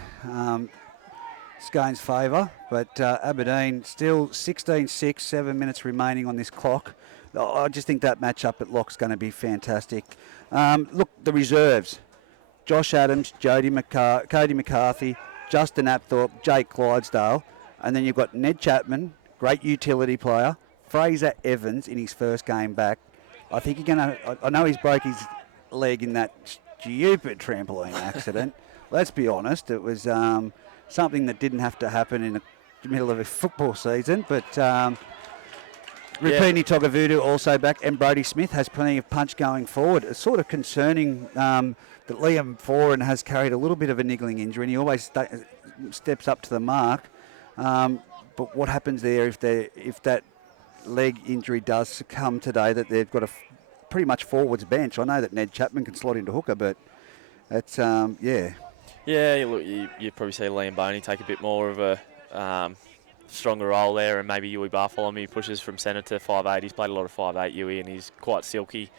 Scone's favour, but Aberdeen still 16-6, 7 minutes remaining on this clock. I just think that matchup at lock's going to be fantastic. Look, the reserves: Josh Adams, Cody McCarthy, Justin Apthorpe, Jake Clydesdale, and then you've got Ned Chapman, great utility player. Fraser Evans in his first game back. I think you're going to. I know he's broke his leg in that stupid trampoline accident. Let's be honest, it was something that didn't have to happen in the middle of a football season. But Rupini Togavudu also back, and Brody Smith has plenty of punch going forward. It's sort of concerning that Liam Foran has carried a little bit of a niggling injury, and he always steps up to the mark. But what happens there if that leg injury does succumb today, that they've got a pretty much forwards bench? I know that Ned Chapman can slot into hooker, but it's, yeah. Yeah, look, you probably see Liam Boney take a bit more of a stronger role there, and maybe Yui Bartholomew pushes from centre to 5'8". He's played a lot of 5'8", Yui, and he's quite silky.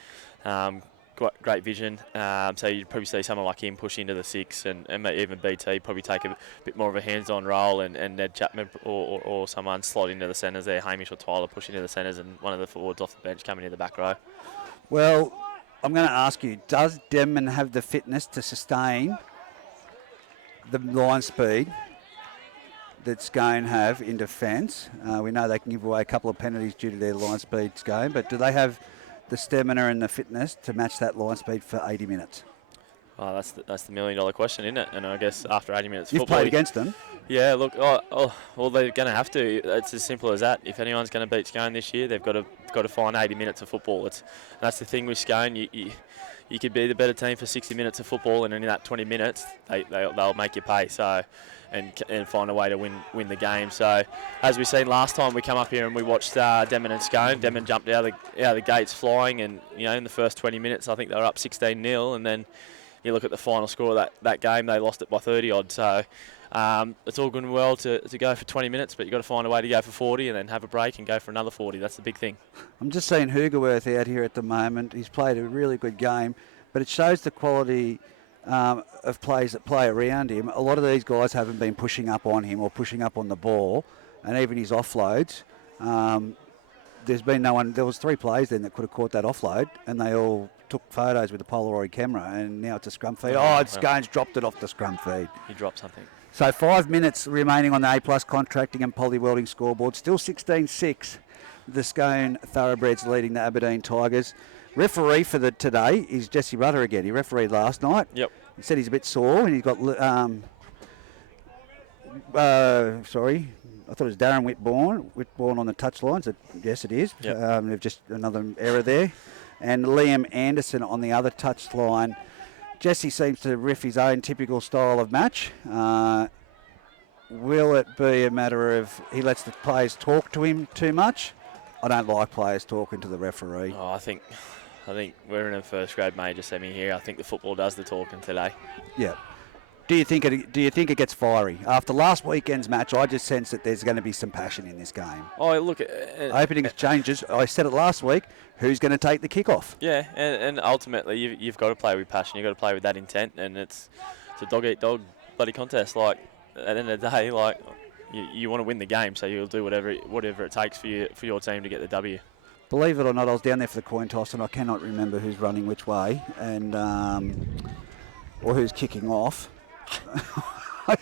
Great vision, so you'd probably see someone like him push into the 6, and even BT probably take a bit more of a hands-on role, and Ned Chapman or someone slot into the centres there, Hamish or Tyler push into the centres, and one of the forwards off the bench coming into the back row. Well, I'm going to ask you, does Denman have the fitness to sustain the line speed that Scone have in defence. We know they can give away a couple of penalties due to their line speed, Scone, but do they have the stamina and the fitness to match that line speed for 80 minutes? Oh, that's the $1 million question, isn't it? And I guess after 80 minutes You've football... played against them. Yeah, look, well, they're going to have to. It's as simple as that. If anyone's going to beat Scone this year, they've got to find 80 minutes of football. That's the thing with Scone. You could be the better team for 60 minutes of football, and in that 20 minutes, they'll make you pay. So, and find a way to win the game. So, as we seen last time, we come up here and we watched Denman and Scone. Denman jumped out of the gates flying, and in the first 20 minutes, I think they were up 16-0, and then you look at the final score of that game, they lost it by 30 odd. So. It's all good and well to go for 20 minutes, but you've got to find a way to go for 40 and then have a break and go for another 40. That's the big thing. I'm just seeing Hugerworth out here at the moment. He's played a really good game, but it shows the quality of plays that play around him. A lot of these guys haven't been pushing up on him or pushing up on the ball, and even his offloads. There's been no one. There was 3 plays then that could have caught that offload, and they all took photos with the Polaroid camera, and now it's a scrum feed. Scone's dropped it off the scrum feed. He dropped something. So 5 minutes remaining on the A+ contracting and poly welding scoreboard. Still 16-6. The Scone Thoroughbreds leading the Aberdeen Tigers. Referee for today is Jesse Rudder again. He refereed last night. Yep. He said he's a bit sore, and he's got sorry, I thought it was Darren Whitbourne on the touchline. So yes, it is. Yep. They've just another error there. And Liam Anderson on the other touchline. Jesse seems to riff his own typical style of match. Will it be a matter of he lets the players talk to him too much? I don't like players talking to the referee. Oh, I think we're in a first grade major semi here. I think the football does the talking today. Yeah. Do you think it gets fiery? After last weekend's match, I just sense that there's going to be some passion in this game. Oh, look. Opening changes. I said it last week. Who's going to take the kick-off? Yeah, and ultimately you've got to play with passion. You've got to play with that intent, and it's a dog-eat-dog bloody contest. Like, at the end of the day, like, you want to win the game, so you'll do whatever it takes for your team to get the W. Believe it or not, I was down there for the coin toss, and I cannot remember who's running which way, and or who's kicking off.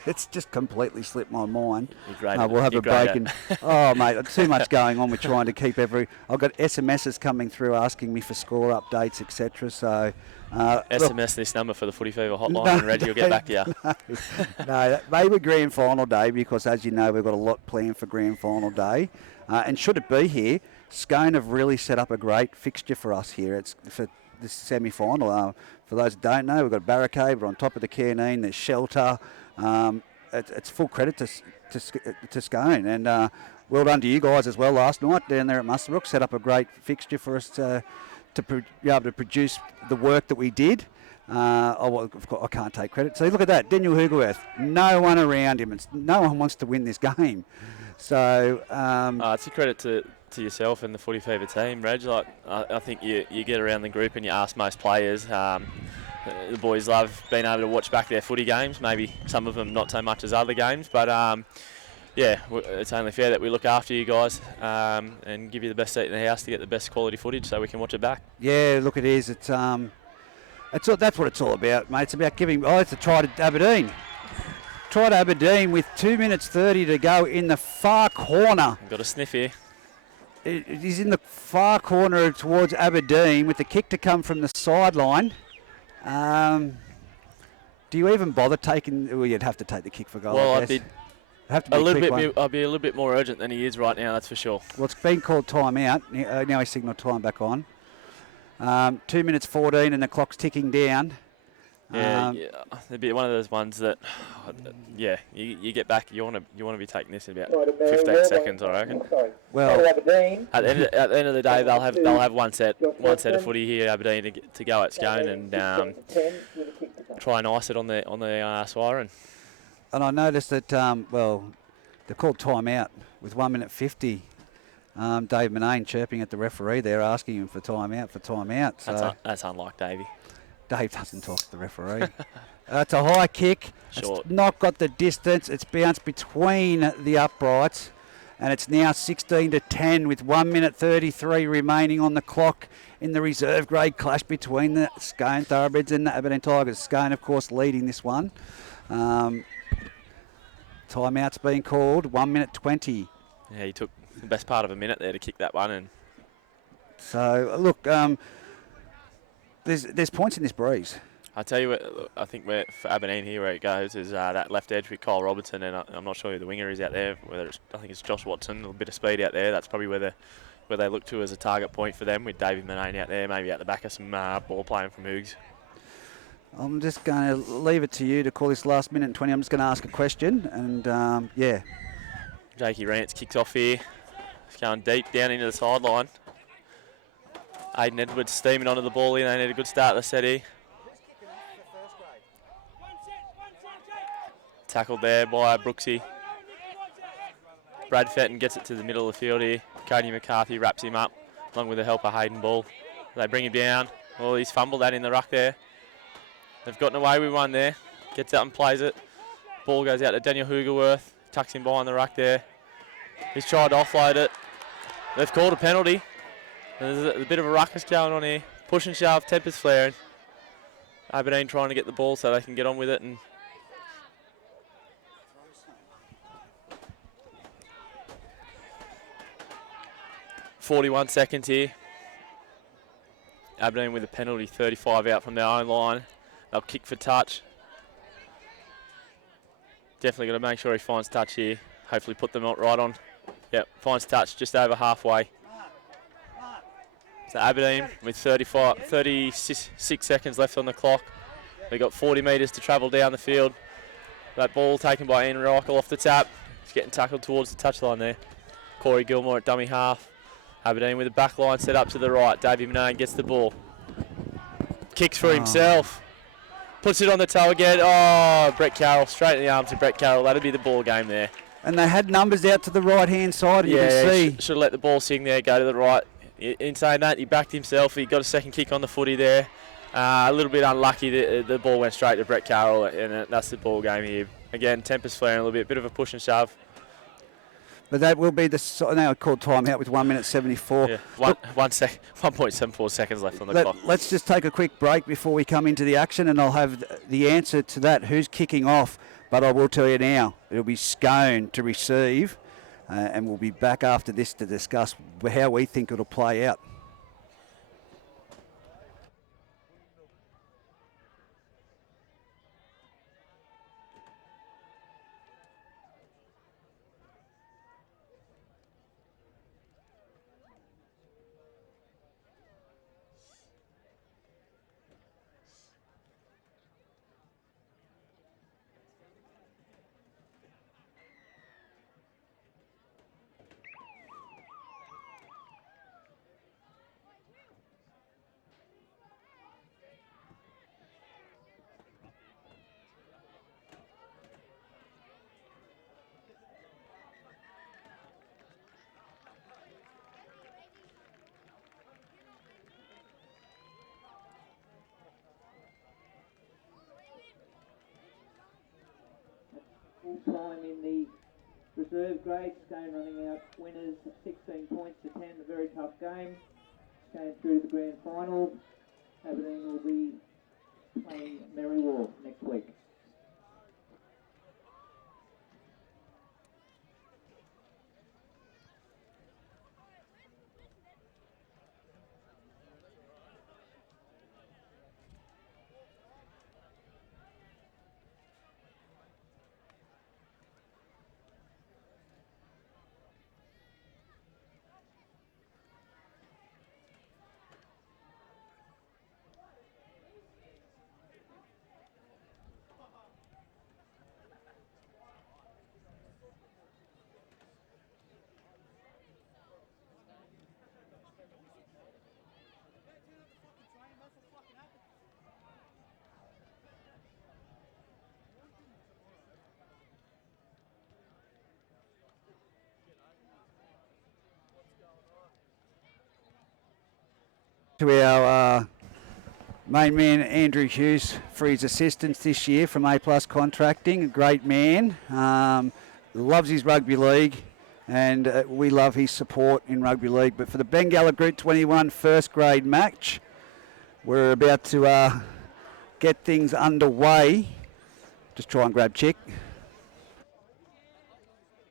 It's just completely slipped my mind. We'll have a break. Oh, mate, too much going on. We're trying to keep I've got SMSs coming through asking me for score updates, etc. So SMS this number for the Footy Fever hotline, and Reggie will get back to you. No, maybe grand final day, because as you know, we've got a lot planned for grand final day. And should it be here, Scone have really set up a great fixture for us here. It's for this semi-final. For those that don't know, we've got a barricade. We're on top of the canteen. There's shelter. It's full credit to Scone, and well done to you guys as well last night down there at Muswellbrook. Set up a great fixture for us to be able to produce the work that we did. I can't take credit. So look at that, Daniel Hugerworth. No one around him. No one wants to win this game. So it's a credit to yourself and the Footy Fever team, Reg. Like, I think you get around the group and you ask most players. The boys love being able to watch back their footy games. Maybe some of them not so much as other games, but it's only fair that we look after you guys and give you the best seat in the house to get the best quality footage so we can watch it back. Yeah, look, it is. That's what it's all about, mate. It's about giving. Oh, it's a try to Aberdeen. Try to Aberdeen with 2 minutes 30 to go in the far corner. Got a sniff here. It is in the far corner towards Aberdeen with the kick to come from the sideline. Do you even bother taking? Well, you'd have to take the kick for goal. Well, I'd be a little bit more urgent than he is right now. That's for sure. Well, it's been called time out. Now he signalled time back on. 2 minutes 14 and the clock's ticking down. Yeah, it'd be one of those ones that, you get back. You want to be taking this in about 15 seconds, I reckon. Well, at the end of the day, they'll have one set of footy here, Aberdeen, to go at Scone and try and ice it on the siren. And I noticed that they're called time out with 1 minute 50. Dave Manane chirping at the referee there, asking him for time out. So that's unlike Davey. Dave doesn't talk to the referee. It's a high kick. Short. It's not got the distance. It's bounced between the uprights. And it's now 16-10 with 1 minute 33 remaining on the clock in the reserve grade clash between the Scone Thoroughbreds and the Aberdeen Tigers. Scone, of course, leading this one. Timeout's been called, 1 minute 20. Yeah, he took the best part of a minute there to kick that one in. So, look, there's points in this breeze. I tell you what, I think for Aberdeen here where it goes is that left edge with Kyle Robertson, and I'm not sure who the winger is out there. I think it's Josh Watson, a little bit of speed out there. That's probably where they look to as a target point for them, with David Manane out there, maybe out the back of some ball playing from Hoogs. I'm just going to leave it to you to call this last minute and 20. I'm just going to ask a question, and yeah. Jakey Rance kicks off here. It's going deep down into the sideline. Aiden Edwards steaming onto the ball here. They need a good start to the set here. Tackled there by Brooksy. Brad Fenton gets it to the middle of the field here. Cody McCarthy wraps him up, along with the helper Hayden Ball. They bring him down. Well, he's fumbled that in the ruck there. They've gotten away with one there. Gets out and plays it. Ball goes out to Daniel Hoogerworth. Tucks him behind the ruck there. He's tried to offload it. They've called a penalty. There's a bit of a ruckus going on here. Push and shove, tempers flaring. Aberdeen trying to get the ball so they can get on with it. And 41 seconds here. Aberdeen with a penalty, 35 out from their own line. They'll kick for touch. Definitely got to make sure he finds touch here. Hopefully put them right on. Yep, finds touch just over halfway. So Aberdeen with 36 seconds left on the clock. They've got 40 metres to travel down the field. That ball taken by Ian Reichel off the tap. He's getting tackled towards the touchline there. Corey Gilmore at dummy half. Aberdeen with a back line set up to the right. Davey Manane gets the ball. Kicks for himself. Puts it on the toe again. Oh, Brett Carroll, straight in the arms of Brett Carroll. That'll be the ball game there. And they had numbers out to the right-hand side, and you can see. Should have let the ball sing there, go to the right. In saying that, he backed himself. He got a second kick on the footy there. A little bit unlucky. The ball went straight to Brett Carroll, and that's the ball game here. Again, tempers flaring a little bit of a push and shove. But that will be now called timeout with 1 minute 74. Yeah, 1.74 seconds left on the clock. Let's just take a quick break before we come into the action, and I'll have the answer to that, who's kicking off. But I will tell you now, it'll be Scone to receive, and we'll be back after this to discuss how we think it'll play out. Full time in the reserve grade. Scone running out winners 16 points to 10. A very tough game. Scone through to the grand final. Aberdeen will be playing Merrywall next week. To our main man Andrew Hughes for his assistance this year from A Plus Contracting, a great man, loves his rugby league, and we love his support in rugby league. But for the Bengala Group 21 first grade match, we're about to get things underway just try and grab check.